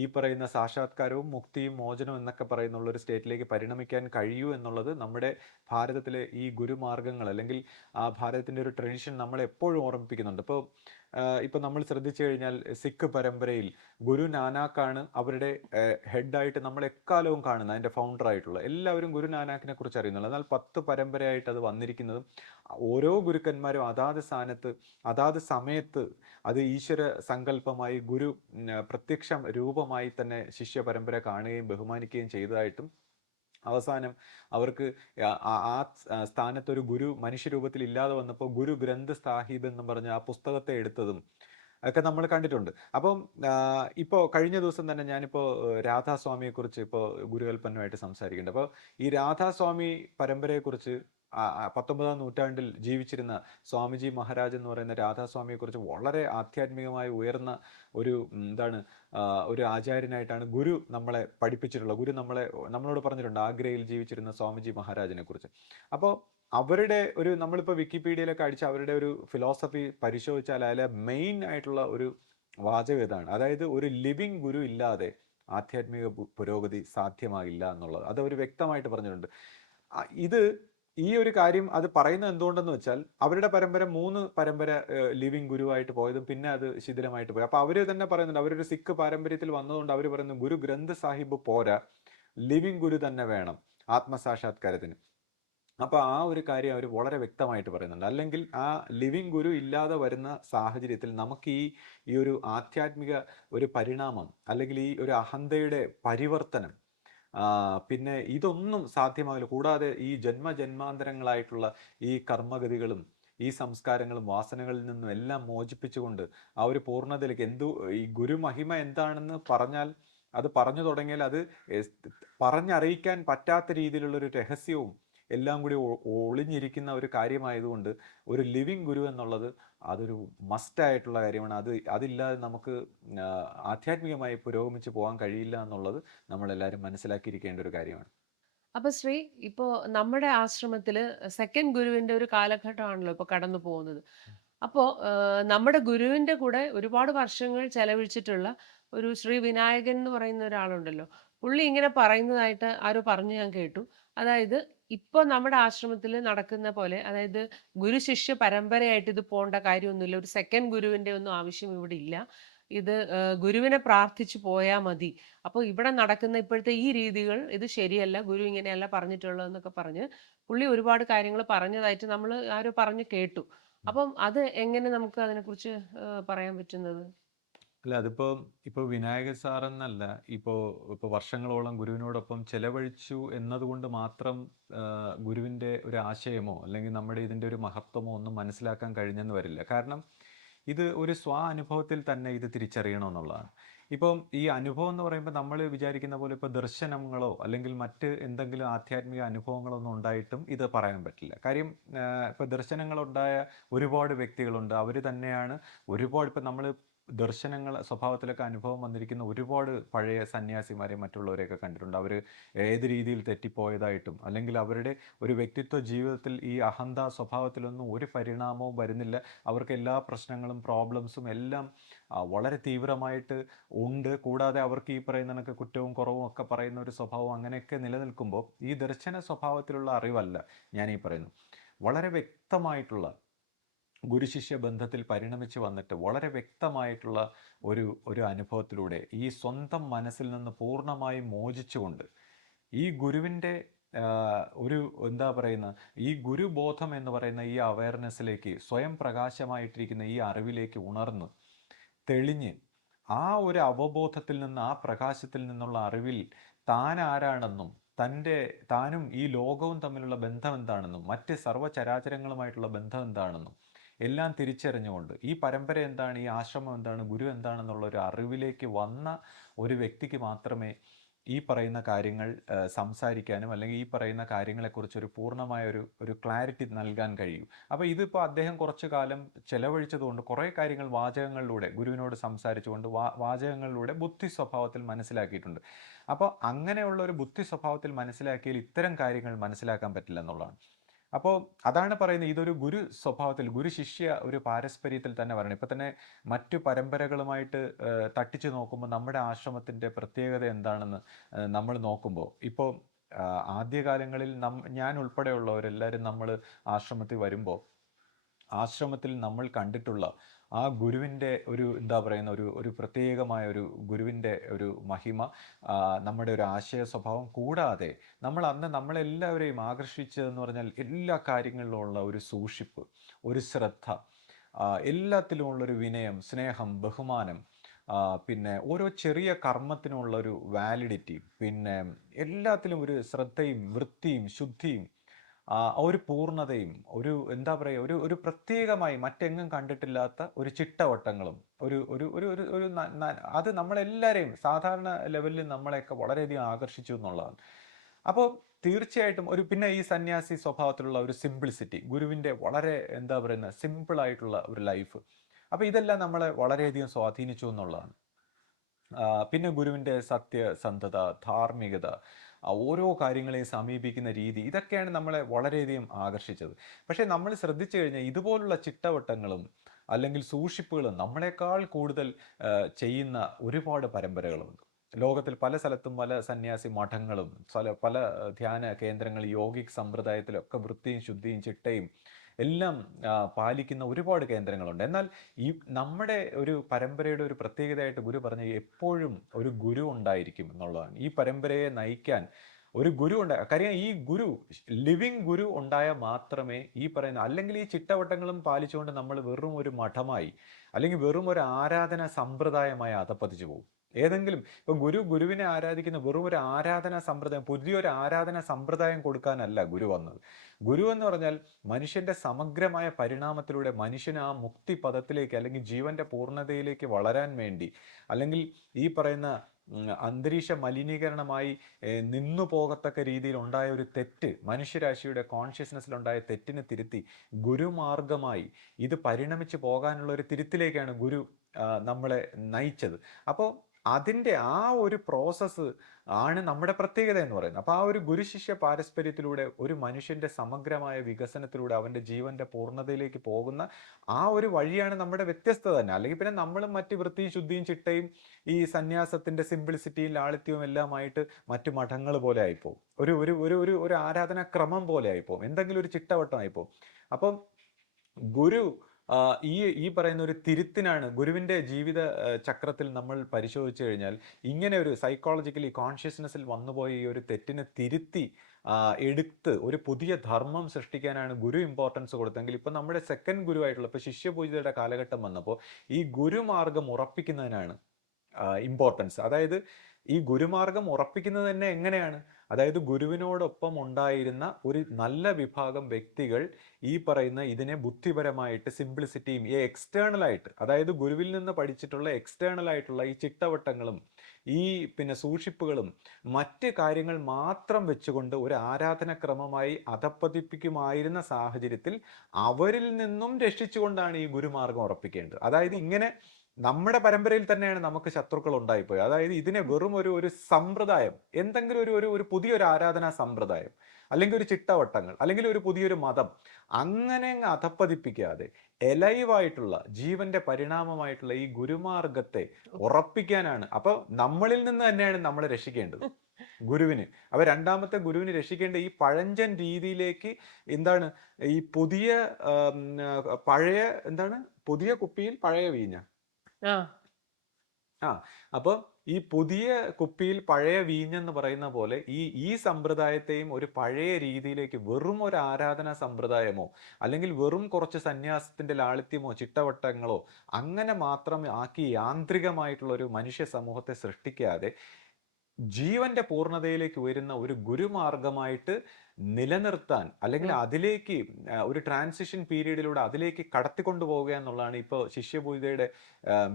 ഈ പറയുന്ന സാക്ഷാത്കാരവും മുക്തിയും മോചനം എന്നൊക്കെ പറയുന്നുള്ള ഒരു സ്റ്റേറ്റിലേക്ക് പരിണമിക്കാൻ കഴിയൂ എന്നുള്ളത് നമ്മുടെ ഭാരതത്തിലെ ഈ ഗുരുമാർഗങ്ങൾ അല്ലെങ്കിൽ ആ ഭാരതത്തിന്റെ ഒരു ട്രഡീഷൻ നമ്മളെ എപ്പോഴും ഓർമ്മിപ്പിക്കുന്നുണ്ട്. ഇപ്പൊ നമ്മൾ ശ്രദ്ധിച്ചു കഴിഞ്ഞാൽ സിഖ് പരമ്പരയിൽ ഗുരു നാനാക്കാണ് അവരുടെ ഹെഡായിട്ട് നമ്മൾ എക്കാലവും കാണുന്നത്. അതിന്റെ ഫൗണ്ടർ ആയിട്ടുള്ള എല്ലാവരും ഗുരു നാനാക്കിനെ കുറിച്ച് അറിയുന്നുള്ളൂ. എന്നാൽ 10 പരമ്പരയായിട്ട് അത് വന്നിരിക്കുന്നതും ഓരോ ഗുരുക്കന്മാരും അതാത് സ്ഥാനത്ത് അതാത് സമയത്ത് അത് ഈശ്വര സങ്കല്പമായി ഗുരു പ്രത്യക്ഷ രൂപമായി തന്നെ ശിഷ്യ പരമ്പര കാണുകയും ബഹുമാനിക്കുകയും ചെയ്തതായിട്ടും അവസാനം അവർക്ക് ആ സ്ഥാനത്ത് ഒരു ഗുരു മനുഷ്യരൂപത്തിൽ ഇല്ലാതെ വന്നപ്പോൾ ഗുരു ഗ്രന്ഥ സാഹിബ് എന്ന് പറഞ്ഞ ആ പുസ്തകത്തെ എടുത്തതും ഒക്കെ നമ്മൾ കണ്ടിട്ടുണ്ട്. അപ്പം ഇപ്പോൾ കഴിഞ്ഞ ദിവസം തന്നെ ഞാനിപ്പോൾ രാധാസ്വാമിയെ കുറിച്ച് ഇപ്പോൾ ഗുരുകൽപ്പനമായിട്ട് സംസാരിക്കുന്നുണ്ട്. അപ്പോൾ ഈ രാധാസ്വാമി പരമ്പരയെക്കുറിച്ച് 19-ാം നൂറ്റാണ്ടിൽ ജീവിച്ചിരുന്ന സ്വാമിജി മഹാരാജ് എന്ന് പറയുന്ന രാധാസ്വാമിയെ കുറിച്ച് വളരെ ആധ്യാത്മികമായി ഉയർന്ന ഒരു ഒരു ആചാര്യനായിട്ടാണ് ഗുരു നമ്മളെ പഠിപ്പിച്ചിട്ടുള്ളത്. ഗുരു നമ്മളോട് പറഞ്ഞിട്ടുണ്ട് ആഗ്രയിൽ ജീവിച്ചിരുന്ന സ്വാമിജി മഹാരാജിനെ കുറിച്ച്. അപ്പോൾ അവരുടെ നമ്മളിപ്പോൾ വിക്കിപീഡിയയിലൊക്കെ അടിച്ച് അവരുടെ ഒരു ഫിലോസഫി പരിശോധിച്ചാൽ അതിലെ മെയിൻ ആയിട്ടുള്ള ഒരു വാചകം ഇതാണ്. അതായത് ഒരു ലിവിങ് ഗുരു ഇല്ലാതെ ആധ്യാത്മിക പുരോഗതി സാധ്യമാകില്ല എന്നുള്ളത് അത് അവർ വ്യക്തമായിട്ട് പറഞ്ഞിട്ടുണ്ട്. ഈ ഒരു കാര്യം അത് പറയുന്നത് എന്തുകൊണ്ടെന്ന് വെച്ചാൽ അവരുടെ പരമ്പര 3 പരമ്പര ലിവിങ് ഗുരുവായിട്ട് പോയതും പിന്നെ അത് ശിഥിലമായിട്ട് പോയി. അപ്പൊ അവര് തന്നെ പറയുന്നുണ്ട്, അവരൊരു സിഖ് പാരമ്പര്യത്തിൽ വന്നതുകൊണ്ട് അവർ പറയുന്നു ഗുരു ഗ്രന്ഥ സാഹിബ് പോരാ, ലിവിങ് ഗുരു തന്നെ വേണം ആത്മസാക്ഷാത്കാരത്തിന്. അപ്പൊ ആ ഒരു കാര്യം അവർ വളരെ വ്യക്തമായിട്ട് പറയുന്നുണ്ട്. അല്ലെങ്കിൽ ആ ലിവിങ് ഗുരു ഇല്ലാതെ വരുന്ന സാഹചര്യത്തിൽ നമുക്ക് ഈ ഒരു ആധ്യാത്മിക ഒരു പരിണാമം അല്ലെങ്കിൽ ഈ ഒരു അഹന്തയുടെ പരിവർത്തനം പിന്നെ ഇതൊന്നും സാധ്യമാകില്ല. കൂടാതെ ഈ ജന്മജന്മാന്തരങ്ങളായിട്ടുള്ള ഈ കർമ്മഗതികളും ഈ സംസ്കാരങ്ങളും വാസനകളിൽ നിന്നും എല്ലാം മോചിപ്പിച്ചുകൊണ്ട് ആ ഒരു പൂർണ്ണതയിലേക്ക് ഈ ഗുരുമഹിമ എന്താണെന്ന് പറഞ്ഞാൽ അത് പറഞ്ഞു തുടങ്ങിയാൽ അത് പറഞ്ഞറിയിക്കാൻ പറ്റാത്ത രീതിയിലുള്ളൊരു രഹസ്യവും എല്ലാം കൂടി ഒളിഞ്ഞിരിക്കുന്ന ഒരു കാര്യമായതുകൊണ്ട് ഒരു ലിവിങ് ഗുരു എന്നുള്ളത് അതൊരു മസ്റ്റായിട്ടുള്ള കാര്യമാണ്. അതില്ലാതെ നമുക്ക് ആധ്യാത്മികമായി പുരോഗമിച്ച് പോകാൻ കഴിയില്ല എന്നുള്ളത് നമ്മളെല്ലാവരും മനസ്സിലാക്കിയിരിക്കേണ്ട ഒരു കാര്യമാണ്. അപ്പൊ ശ്രീ, ഇപ്പോ നമ്മുടെ ആശ്രമത്തില് സെക്കൻഡ് ഗുരുവിന്റെ ഒരു കാലഘട്ടമാണല്ലോ ഇപ്പൊ കടന്നു പോകുന്നത്. അപ്പോ നമ്മുടെ ഗുരുവിന്റെ കൂടെ ഒരുപാട് വർഷങ്ങൾ ചെലവഴിച്ചിട്ടുള്ള ഒരു ശ്രീ വിനായകൻ എന്ന് പറയുന്ന ഒരാളുണ്ടല്ലോ. പുള്ളി ഇങ്ങനെ പറയുന്നതായിട്ട് ആരോ പറഞ്ഞു ഞാൻ കേട്ടു. അതായത് ഇപ്പൊ നമ്മുടെ ആശ്രമത്തിൽ നടക്കുന്ന പോലെ, അതായത് ഗുരു ശിഷ്യ പരമ്പരയായിട്ട് ഇത് പോകേണ്ട കാര്യമൊന്നുമില്ല. ഒരു സെക്കൻഡ് ഗുരുവിന്റെ ഒന്നും ആവശ്യം ഇവിടെ ഇല്ല. ഇത് ഗുരുവിനെ പ്രാർത്ഥിച്ചു പോയാൽ മതി. അപ്പോൾ ഇവിടെ നടക്കുന്ന ഇപ്പോഴത്തെ ഈ രീതികൾ ഇത് ശരിയല്ല, ഗുരു ഇങ്ങനെയല്ല പറഞ്ഞിട്ടുള്ളതെന്നൊക്കെ പറഞ്ഞ് പുള്ളി ഒരുപാട് കാര്യങ്ങൾ പറഞ്ഞതായിട്ട് നമ്മൾ ആരോ പറഞ്ഞു കേട്ടു. അപ്പം അത് എങ്ങനെ നമുക്ക് അതിനെക്കുറിച്ച് പറയാൻ പറ്റുന്നത്? അല്ല അതിപ്പോ വിനായക സാർ എന്നല്ല, ഇപ്പോ വർഷങ്ങളോളം ഗുരുവിനോടൊപ്പം ചെലവഴിച്ചു എന്നതുകൊണ്ട് മാത്രം ഗുരുവിന്റെ ഒരു ആശയമോ അല്ലെങ്കിൽ നമ്മുടെ ഇതിന്റെ ഒരു മഹത്വമോ ഒന്നും മനസ്സിലാക്കാൻ കഴിഞ്ഞെന്ന് വരില്ല. കാരണം ഇത് ഒരു അനുഭവത്തിൽ തന്നെ ഇത് തിരിച്ചറിയണമെന്നുള്ളതാണ്. ഇപ്പം ഈ അനുഭവം എന്ന് പറയുമ്പോൾ നമ്മൾ വിചാരിക്കുന്ന പോലെ ഇപ്പോൾ ദർശനങ്ങളോ അല്ലെങ്കിൽ മറ്റ് എന്തെങ്കിലും ആധ്യാത്മിക അനുഭവങ്ങളോ ഒന്നും ഉണ്ടായിട്ടും ഇത് പറയാൻ പറ്റില്ല. കാര്യം ഇപ്പോൾ ദർശനങ്ങളുണ്ടായ ഒരുപാട് വ്യക്തികളുണ്ട്. അവർ തന്നെയാണ് ഒരുപാട് ഇപ്പം നമ്മൾ ദർശനങ്ങൾ സ്വഭാവത്തിലൊക്കെ അനുഭവം വന്നിരിക്കുന്ന ഒരുപാട് പഴയ സന്യാസിമാരെ മറ്റുള്ളവരെയൊക്കെ കണ്ടിട്ടുണ്ട്. അവർ ഏത് രീതിയിൽ തെറ്റിപ്പോയതായിട്ടും അല്ലെങ്കിൽ അവരുടെ ഒരു വ്യക്തിത്വ ജീവിതത്തിൽ ഈ അഹന്ത സ്വഭാവത്തിലൊന്നും ഒരു പരിണാമവും വരുന്നില്ല. അവർക്ക് എല്ലാ പ്രശ്നങ്ങളും പ്രോബ്ലംസും എല്ലാം വളരെ തീവ്രമായിട്ട് ഉണ്ട്. കൂടാതെ അവർക്ക് ഈ പറയുന്ന കണക്ക് കുറ്റവും കുറവും ഒക്കെ പറയുന്ന ഒരു സ്വഭാവം അങ്ങനെയൊക്കെ നിലനിൽക്കുമ്പോൾ ഈ ദർശന സ്വഭാവത്തിലുള്ള അറിവല്ല ഞാൻ ഈ പറയുന്നു. വളരെ വ്യക്തമായിട്ടുള്ള ഗുരുശിഷ്യ ബന്ധത്തിൽ പരിണമിച്ച് വന്നിട്ട് വളരെ വ്യക്തമായിട്ടുള്ള ഒരു അനുഭവത്തിലൂടെ ഈ സ്വന്തം മനസ്സിൽ നിന്ന് പൂർണ്ണമായും മോചിച്ചുകൊണ്ട് ഈ ഗുരുവിൻ്റെ ഒരു എന്താ പറയുന്ന ഈ ഗുരുബോധം എന്ന് പറയുന്ന ഈ അവയർനെസ്സിലേക്ക് സ്വയം പ്രകാശമായിട്ടിരിക്കുന്ന ഈ അറിവിലേക്ക് ഉണർന്ന് തെളിഞ്ഞ് ആ ഒരു അവബോധത്തിൽ നിന്ന് ആ പ്രകാശത്തിൽ നിന്നുള്ള അറിവിൽ താൻ ആരാണെന്നും താനും ഈ ലോകവും തമ്മിലുള്ള ബന്ധം എന്താണെന്നും മറ്റ് സർവ്വചരാചരങ്ങളുമായിട്ടുള്ള ബന്ധം എന്താണെന്നും എല്ലാം തിരിച്ചറിഞ്ഞുകൊണ്ട് ഈ പരമ്പര എന്താണ്, ഈ ആശ്രമം എന്താണ്, ഗുരു എന്താണെന്നുള്ള ഒരു അറിവിലേക്ക് വന്ന ഒരു വ്യക്തിക്ക് മാത്രമേ ഈ പറയുന്ന കാര്യങ്ങൾ സംസാരിക്കാനും അല്ലെങ്കിൽ ഈ പറയുന്ന കാര്യങ്ങളെക്കുറിച്ച് ഒരു പൂർണ്ണമായ ഒരു ക്ലാരിറ്റി നൽകാൻ കഴിയും. അപ്പോൾ ഇതിപ്പോൾ അദ്ദേഹം കുറച്ചു കാലം ചെലവഴിച്ചതുകൊണ്ട് കുറേ കാര്യങ്ങൾ വാചകങ്ങളിലൂടെ ഗുരുവിനോട് സംസാരിച്ചുകൊണ്ട് വാചകങ്ങളിലൂടെ ബുദ്ധി സ്വഭാവത്തിൽ മനസ്സിലാക്കിയിട്ടുണ്ട്. അപ്പോൾ അങ്ങനെയുള്ള ഒരു ബുദ്ധി സ്വഭാവത്തിൽ മനസ്സിലാക്കിയാൽ ഇത്തരം കാര്യങ്ങൾ മനസ്സിലാക്കാൻ പറ്റില്ല എന്നുള്ളതാണ്. അപ്പോൾ അതാണ് പറയുന്നത്, ഇതൊരു ഗുരു സ്വഭാവത്തിൽ ഗുരു ശിഷ്യ ഒരു പാരസ്പര്യത്തിൽ തന്നെ വരണം. ഇപ്പം തന്നെ മറ്റു പരമ്പരകളുമായിട്ട് തട്ടിച്ചു നോക്കുമ്പോൾ നമ്മുടെ ആശ്രമത്തിൻ്റെ പ്രത്യേകത എന്താണെന്ന് നമ്മൾ നോക്കുമ്പോൾ ഇപ്പോൾ ആദ്യകാലങ്ങളിൽ ഞാൻ ഉൾപ്പെടെയുള്ളവരെല്ലാവരും നമ്മൾ ആശ്രമത്തിൽ വരുമ്പോൾ ആശ്രമത്തിൽ നമ്മൾ കണ്ടിട്ടുള്ള ആ ഗുരുവിൻ്റെ ഒരു എന്താ പറയുന്ന ഒരു പ്രത്യേകമായ ഒരു ഗുരുവിൻ്റെ ഒരു മഹിമ, നമ്മുടെ ഒരു ആശയ സ്വഭാവം, കൂടാതെ അന്ന് നമ്മളെല്ലാവരെയും ആകർഷിച്ചതെന്ന് പറഞ്ഞാൽ എല്ലാ കാര്യങ്ങളിലുമുള്ള ഒരു സൂക്ഷിപ്പ്, ഒരു ശ്രദ്ധ, എല്ലാത്തിലുമുള്ളൊരു വിനയം, സ്നേഹം, ബഹുമാനം, പിന്നെ ഓരോ ചെറിയ കർമ്മത്തിനുമുള്ള ഒരു വാലിഡിറ്റി, പിന്നെ എല്ലാത്തിലും ഒരു ശ്രദ്ധയും വൃത്തിയും ശുദ്ധിയും ഒരു പൂർണ്ണതയും എന്താ പറയുക ഒരു പ്രത്യേകമായി മറ്റെങ്ങും കണ്ടിട്ടില്ലാത്ത ഒരു ചിട്ടവട്ടങ്ങളും ഒരു ഒരു ഒരു ഒരു ഒരു അത് നമ്മളെല്ലാവരെയും സാധാരണ ലെവലിൽ നമ്മളെയൊക്കെ വളരെയധികം ആകർഷിച്ചു എന്നുള്ളതാണ്. അപ്പോൾ തീർച്ചയായിട്ടും പിന്നെ ഈ സന്യാസി സ്വഭാവത്തിലുള്ള ഒരു സിംപിളിസിറ്റി, ഗുരുവിൻ്റെ വളരെ എന്താ പറയുന്ന സിമ്പിളായിട്ടുള്ള ഒരു ലൈഫ്, അപ്പോൾ ഇതെല്ലാം നമ്മളെ വളരെയധികം സ്വാധീനിച്ചു എന്നുള്ളതാണ്. പിന്നെ ഗുരുവിൻ്റെ സത്യസന്ധത, ധാർമ്മികത, ഓരോ കാര്യങ്ങളെയും സമീപിക്കുന്ന രീതി, ഇതൊക്കെയാണ് നമ്മളെ വളരെയധികം ആകർഷിച്ചത്. പക്ഷേ നമ്മൾ ശ്രദ്ധിച്ചു കഴിഞ്ഞാൽ ഇതുപോലുള്ള ചിട്ടവട്ടങ്ങളും അല്ലെങ്കിൽ സൂക്ഷിപ്പുകളും നമ്മളെക്കാൾ കൂടുതൽ ചെയ്യുന്ന ഒരുപാട് പരമ്പരകളുണ്ട്. ലോകത്തിൽ പല സ്ഥലത്തും പല സന്യാസി മഠങ്ങളും പല ധ്യാന കേന്ദ്രങ്ങൾ, യോഗിക് സമ്പ്രദായത്തിലൊക്കെ വൃത്തിയും ശുദ്ധിയും ചിട്ടയും എല്ലാം പാലിക്കുന്ന ഒരുപാട് കേന്ദ്രങ്ങളുണ്ട്. എന്നാൽ ഈ നമ്മുടെ ഒരു പരമ്പരയുടെ ഒരു പ്രത്യേകതയായിട്ട് ഗുരു പറഞ്ഞ എപ്പോഴും ഒരു ഗുരു ഉണ്ടായിരിക്കും എന്നുള്ളതാണ്. ഈ പരമ്പരയെ നയിക്കാൻ ഒരു ഗുരു ഉണ്ടായ കാര്യം, ഈ ഗുരു ലിവിങ് ഗുരു ഉണ്ടായാൽ മാത്രമേ ഈ പറയുന്ന, അല്ലെങ്കിൽ ഈ ചിട്ടവട്ടങ്ങളും പാലിച്ചുകൊണ്ട് നമ്മൾ വെറും ഒരു മഠമായി അല്ലെങ്കിൽ വെറും ഒരു ആരാധന സമ്പ്രദായമായി അധപ്പതിച്ചു പോകും. ഏതെങ്കിലും ഇപ്പം ഗുരുവിനെ ആരാധിക്കുന്ന വെറും ഒരു ആരാധനാ സമ്പ്രദായം, പുതിയൊരു ആരാധനാ സമ്പ്രദായം കൊടുക്കാനല്ല ഗുരു വന്നത്. ഗുരു എന്ന് പറഞ്ഞാൽ മനുഷ്യന്റെ സമഗ്രമായ പരിണാമത്തിലൂടെ മനുഷ്യന് ആ മുക്തി പദത്തിലേക്ക് അല്ലെങ്കിൽ ജീവന്റെ പൂർണ്ണതയിലേക്ക് വളരാൻ വേണ്ടി, അല്ലെങ്കിൽ ഈ പറയുന്ന അന്തരീക്ഷ മലിനീകരണമായി നിന്നു പോകത്തക്ക രീതിയിൽ ഉണ്ടായ ഒരു തെറ്റ്, മനുഷ്യരാശിയുടെ കോൺഷ്യസ്നെസ്സിലുണ്ടായ തെറ്റിനെ തിരുത്തി ഗുരുമാർഗമായി ഇത് പരിണമിച്ച് പോകാനുള്ള ഒരു തിരുത്തിലേക്കാണ് ഗുരു നമ്മളെ നയിച്ചത്. അപ്പോൾ അതിൻ്റെ ആ ഒരു പ്രോസസ്സ് ആണ് നമ്മുടെ പ്രത്യേകത എന്ന് പറയുന്നത്. അപ്പോൾ ആ ഒരു ഗുരുശിഷ്യ പാരസ്പര്യത്തിലൂടെ ഒരു മനുഷ്യന്റെ സമഗ്രമായ വികസനത്തിലൂടെ അവൻ്റെ ജീവന്റെ പൂർണ്ണതയിലേക്ക് പോകുന്ന ആ ഒരു വഴിയാണ് നമ്മുടെ വ്യത്യസ്തത തന്നെ. അല്ലെങ്കിൽ പിന്നെ നമ്മളും മറ്റ് വൃത്തിയും ശുദ്ധിയും ചിട്ടയും ഈ സന്യാസത്തിന്റെ സിംപിളിസിറ്റിയും ലാളിത്യവും എല്ലാമായിട്ട് മറ്റു മഠങ്ങൾ പോലെ ആയിപ്പോവും, ഒരു ഒരു ഒരു ഒരു ഒരു ആരാധനാക്രമം പോലെ ആയിപ്പോവും, എന്തെങ്കിലും ഒരു ചിട്ടവട്ടം ആയിപ്പോവും. അപ്പം ഗുരു ഈ ഈ പറയുന്ന ഒരു തിരുത്തിനാണ് ഗുരുവിന്റെ ജീവിത ചക്രത്തിൽ നമ്മൾ പരിശോധിച്ചു കഴിഞ്ഞാൽ ഇങ്ങനെ ഒരു സൈക്കോളജിക്കലി കോൺഷ്യസ്നെസ്സിൽ വന്നുപോയ ഈ ഒരു തെറ്റിനെ തിരുത്തി എടുത്ത് ഒരു പുതിയ ധർമ്മം സൃഷ്ടിക്കാനാണ് ഗുരു ഇമ്പോർട്ടൻസ് കൊടുത്തെങ്കിൽ ഇപ്പൊ നമ്മുടെ സെക്കൻഡ് ഗുരുവായിട്ടുള്ള ഇപ്പൊ ശിഷ്യപൂജിതയുടെ കാലഘട്ടം വന്നപ്പോൾ ഈ ഗുരുമാർഗം ഉറപ്പിക്കുന്നതിനാണ് ഇമ്പോർട്ടൻസ്. അതായത് ഈ ഗുരുമാർഗം ഉറപ്പിക്കുന്നത് തന്നെ എങ്ങനെയാണ്? അതായത് ഗുരുവിനോടൊപ്പം ഉണ്ടായിരുന്ന ഒരു നല്ല വിഭാഗം വ്യക്തികൾ ഈ പറയുന്ന ഇതിനെ ബുദ്ധിപരമായിട്ട് സിംപ്ലിസിറ്റിയും ഈ എക്സ്റ്റേണൽ ആയിട്ട്, അതായത് ഗുരുവിൽ നിന്ന് പഠിച്ചിട്ടുള്ള എക്സ്റ്റേണൽ ആയിട്ടുള്ള ഈ ചിട്ടവട്ടങ്ങളും ഈ പിന്നെ സൂക്ഷിപ്പുകളും മറ്റ് കാര്യങ്ങൾ മാത്രം വെച്ചുകൊണ്ട് ഒരു ആരാധനക്രമമായി അധപ്പതിപ്പിക്കുമായിരുന്ന സാഹചര്യത്തിൽ അവരിൽ നിന്നും രക്ഷിച്ചുകൊണ്ടാണ് ഈ ഗുരുമാർഗം ഉറപ്പിക്കേണ്ടത്. അതായത് ഇങ്ങനെ നമ്മുടെ പരമ്പരയിൽ തന്നെയാണ് നമുക്ക് ശത്രുക്കൾ ഉണ്ടായിപ്പോയത്. അതായത് ഇതിനെ വെറും ഒരു സമ്പ്രദായം, എന്തെങ്കിലും ഒരു പുതിയൊരു ആരാധനാ സമ്പ്രദായം, അല്ലെങ്കിൽ ഒരു ചിട്ടവട്ടങ്ങൾ, അല്ലെങ്കിൽ ഒരു പുതിയൊരു മതം, അങ്ങനെ അങ്ങ് അധപ്പതിപ്പിക്കാതെ എലൈവായിട്ടുള്ള ജീവന്റെ പരിണാമമായിട്ടുള്ള ഈ ഗുരുമാർഗത്തെ ഉറപ്പിക്കാനാണ്. അപ്പൊ നമ്മളിൽ നിന്ന് തന്നെയാണ് നമ്മളെ രക്ഷിക്കേണ്ടത് ഗുരുവിന്. അപ്പൊ രണ്ടാമത്തെ ഗുരുവിന് രക്ഷിക്കേണ്ട ഈ പഴഞ്ചൻ രീതിയിലേക്ക് എന്താണ് ഈ പുതിയ പഴയ എന്താണ് പുതിയ കുപ്പിയിൽ പഴയ വീഞ്ഞ അപ്പൊ ഈ പുതിയ കുപ്പിയിൽ പഴയ വീഞ്ഞെന്ന് പറയുന്ന പോലെ ഈ സമ്പ്രദായത്തെയും ഒരു പഴയ രീതിയിലേക്ക് വെറും ഒരു ആരാധനാ സമ്പ്രദായമോ അല്ലെങ്കിൽ വെറും കുറച്ച് സന്യാസത്തിന്റെ ലാളിത്യമോ ചിട്ടവട്ടങ്ങളോ അങ്ങനെ മാത്രം ആക്കി യാന്ത്രികമായിട്ടുള്ള ഒരു മനുഷ്യ സമൂഹത്തെ സൃഷ്ടിക്കാതെ ജീവന്റെ പൂർണ്ണതയിലേക്ക് വരുന്ന ഒരു ഗുരുമാർഗമായിട്ട് നിലനിർത്താൻ, അല്ലെങ്കിൽ അതിലേക്ക് ഒരു ട്രാൻസിഷൻ പീരീഡിലൂടെ അതിലേക്ക് കടത്തിക്കൊണ്ടു പോവുക എന്നുള്ളതാണ് ഇപ്പോൾ ശിഷ്യപൂജയുടെ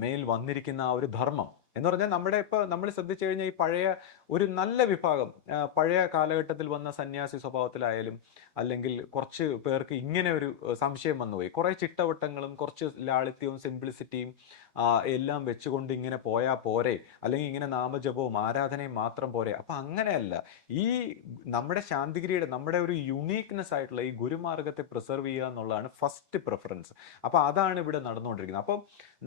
മേൽ വന്നിരിക്കുന്ന ആ ഒരു ധർമ്മം എന്ന് പറഞ്ഞാൽ. നമ്മുടെ ഇപ്പോൾ നമ്മൾ ശ്രദ്ധിച്ചു കഴിഞ്ഞാൽ ഈ പഴയ ഒരു നല്ല വിഭാഗം പഴയ കാലഘട്ടത്തിൽ വന്ന സന്യാസി സ്വഭാവത്തിലായാലും അല്ലെങ്കിൽ കുറച്ച് പേർക്ക് ഇങ്ങനെ ഒരു സംശയം വന്നുപോയി, കുറെ ചിട്ടവട്ടങ്ങളും കുറച്ച് ലാളിത്യവും സിംപ്ലിസിറ്റിയും എല്ലാം വെച്ചുകൊണ്ട് ഇങ്ങനെ പോയാ പോരെ, അല്ലെങ്കിൽ ഇങ്ങനെ നാമജപവും ആരാധനയും മാത്രം പോരെ. അപ്പൊ അങ്ങനെയല്ല, ഈ നമ്മുടെ ശാന്തിഗിരിയുടെ നമ്മുടെ ഒരു യുണീക്നെസ് ആയിട്ടുള്ള ഈ ഗുരുമാർഗത്തെ പ്രിസർവ് ചെയ്യുക എന്നുള്ളതാണ് ഫസ്റ്റ് പ്രിഫറൻസ്. അപ്പൊ അതാണ് ഇവിടെ നടന്നുകൊണ്ടിരിക്കുന്നത്. അപ്പം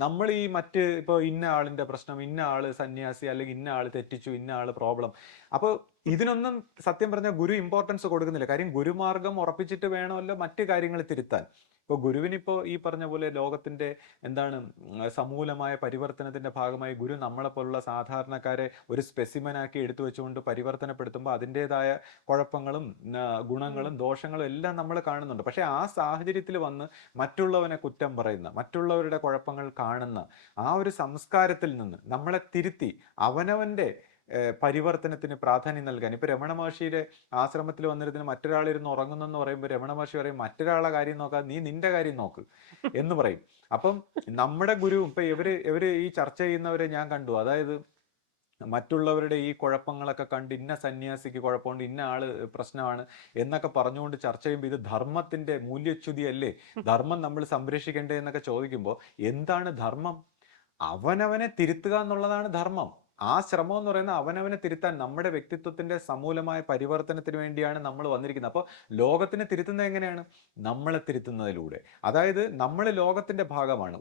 നമ്മൾ ഈ മറ്റ് ഇപ്പോൾ ഇന്ന ആളിന്റെ പ്രശ്നം, ഇന്ന ആള് സന്യാസി, അല്ലെങ്കിൽ ഇന്ന ആള് തെറ്റിച്ചു, ഇന്ന ആള് പ്രോബ്ലം, അപ്പോൾ ഇതിനൊന്നും സത്യം പറഞ്ഞാൽ ഗുരു ഇമ്പോർട്ടൻസ് കൊടുക്കുന്നില്ല. കാര്യം ഗുരുമാർഗം ഉറപ്പിച്ചിട്ട് വേണമല്ലോ മറ്റു കാര്യങ്ങൾ തിരുത്താൻ. ഇപ്പോൾ ഗുരുവിനിപ്പോൾ ഈ പറഞ്ഞ പോലെ ലോകത്തിന്റെ എന്താണ് സമൂലമായ പരിവർത്തനത്തിന്റെ ഭാഗമായി ഗുരു നമ്മളെ പോലുള്ള സാധാരണക്കാരെ ഒരു സ്പെസിമനാക്കി എടുത്തു വെച്ചുകൊണ്ട് പരിവർത്തനപ്പെടുത്തുമ്പോൾ അതിൻ്റെതായ കുഴപ്പങ്ങളും ഗുണങ്ങളും ദോഷങ്ങളും എല്ലാം നമ്മൾ കാണുന്നുണ്ട്. പക്ഷെ ആ സാഹചര്യത്തിൽ വന്ന് മറ്റുള്ളവനെ കുറ്റം പറയുന്ന, മറ്റുള്ളവരുടെ കുഴപ്പങ്ങൾ കാണുന്ന ആ ഒരു സംസ്കാരത്തിൽ നിന്ന് നമ്മളെ തിരുത്തി അവനവന്റെ പരിവർത്തനത്തിന് പ്രാധാന്യം നൽകാൻ. ഇപ്പൊ രമണ മഹർഷിയുടെ ആശ്രമത്തിൽ വന്നിരുന്ന മറ്റൊരാളിരുന്ന് ഉറങ്ങുന്നെന്ന് പറയുമ്പോൾ രമണ മഹർഷി പറയും, മറ്റൊരാളെ കാര്യം നോക്കാൻ നീ നിന്റെ കാര്യം നോക്ക് എന്ന് പറയും. അപ്പം നമ്മുടെ ഗുരു ഇപ്പൊ ഇവര് ഈ ചർച്ച ചെയ്യുന്നവരെ ഞാൻ കണ്ടു. അതായത് മറ്റുള്ളവരുടെ ഈ കുഴപ്പങ്ങളൊക്കെ കണ്ട് ഇന്ന സന്യാസിക്ക് കുഴപ്പമുണ്ട്, ഇന്ന ആള് പ്രശ്നമാണ് എന്നൊക്കെ പറഞ്ഞുകൊണ്ട് ചർച്ച ചെയ്യുമ്പോൾ ഇത് ധർമ്മത്തിന്റെ മൂല്യച്യുതിയല്ലേ, ധർമ്മം നമ്മൾ സംരക്ഷിക്കണ്ടേ എന്നൊക്കെ ചോദിക്കുമ്പോൾ എന്താണ് ധർമ്മം? അവനവനെ തിരുത്തുക എന്നുള്ളതാണ് ധർമ്മം. ആ ശ്രമം എന്ന് പറയുന്നത് അവനവനെ തിരുത്താൻ, നമ്മുടെ വ്യക്തിത്വത്തിന്റെ സമൂലമായ പരിവർത്തനത്തിന് വേണ്ടിയാണ് നമ്മൾ വന്നിരിക്കുന്നത്. അപ്പോൾ ലോകത്തിനെ തിരുത്തുന്നത് എങ്ങനെയാണ്? നമ്മളെ തിരുത്തുന്നതിലൂടെ. അതായത് നമ്മൾ ലോകത്തിന്റെ ഭാഗമാണ്,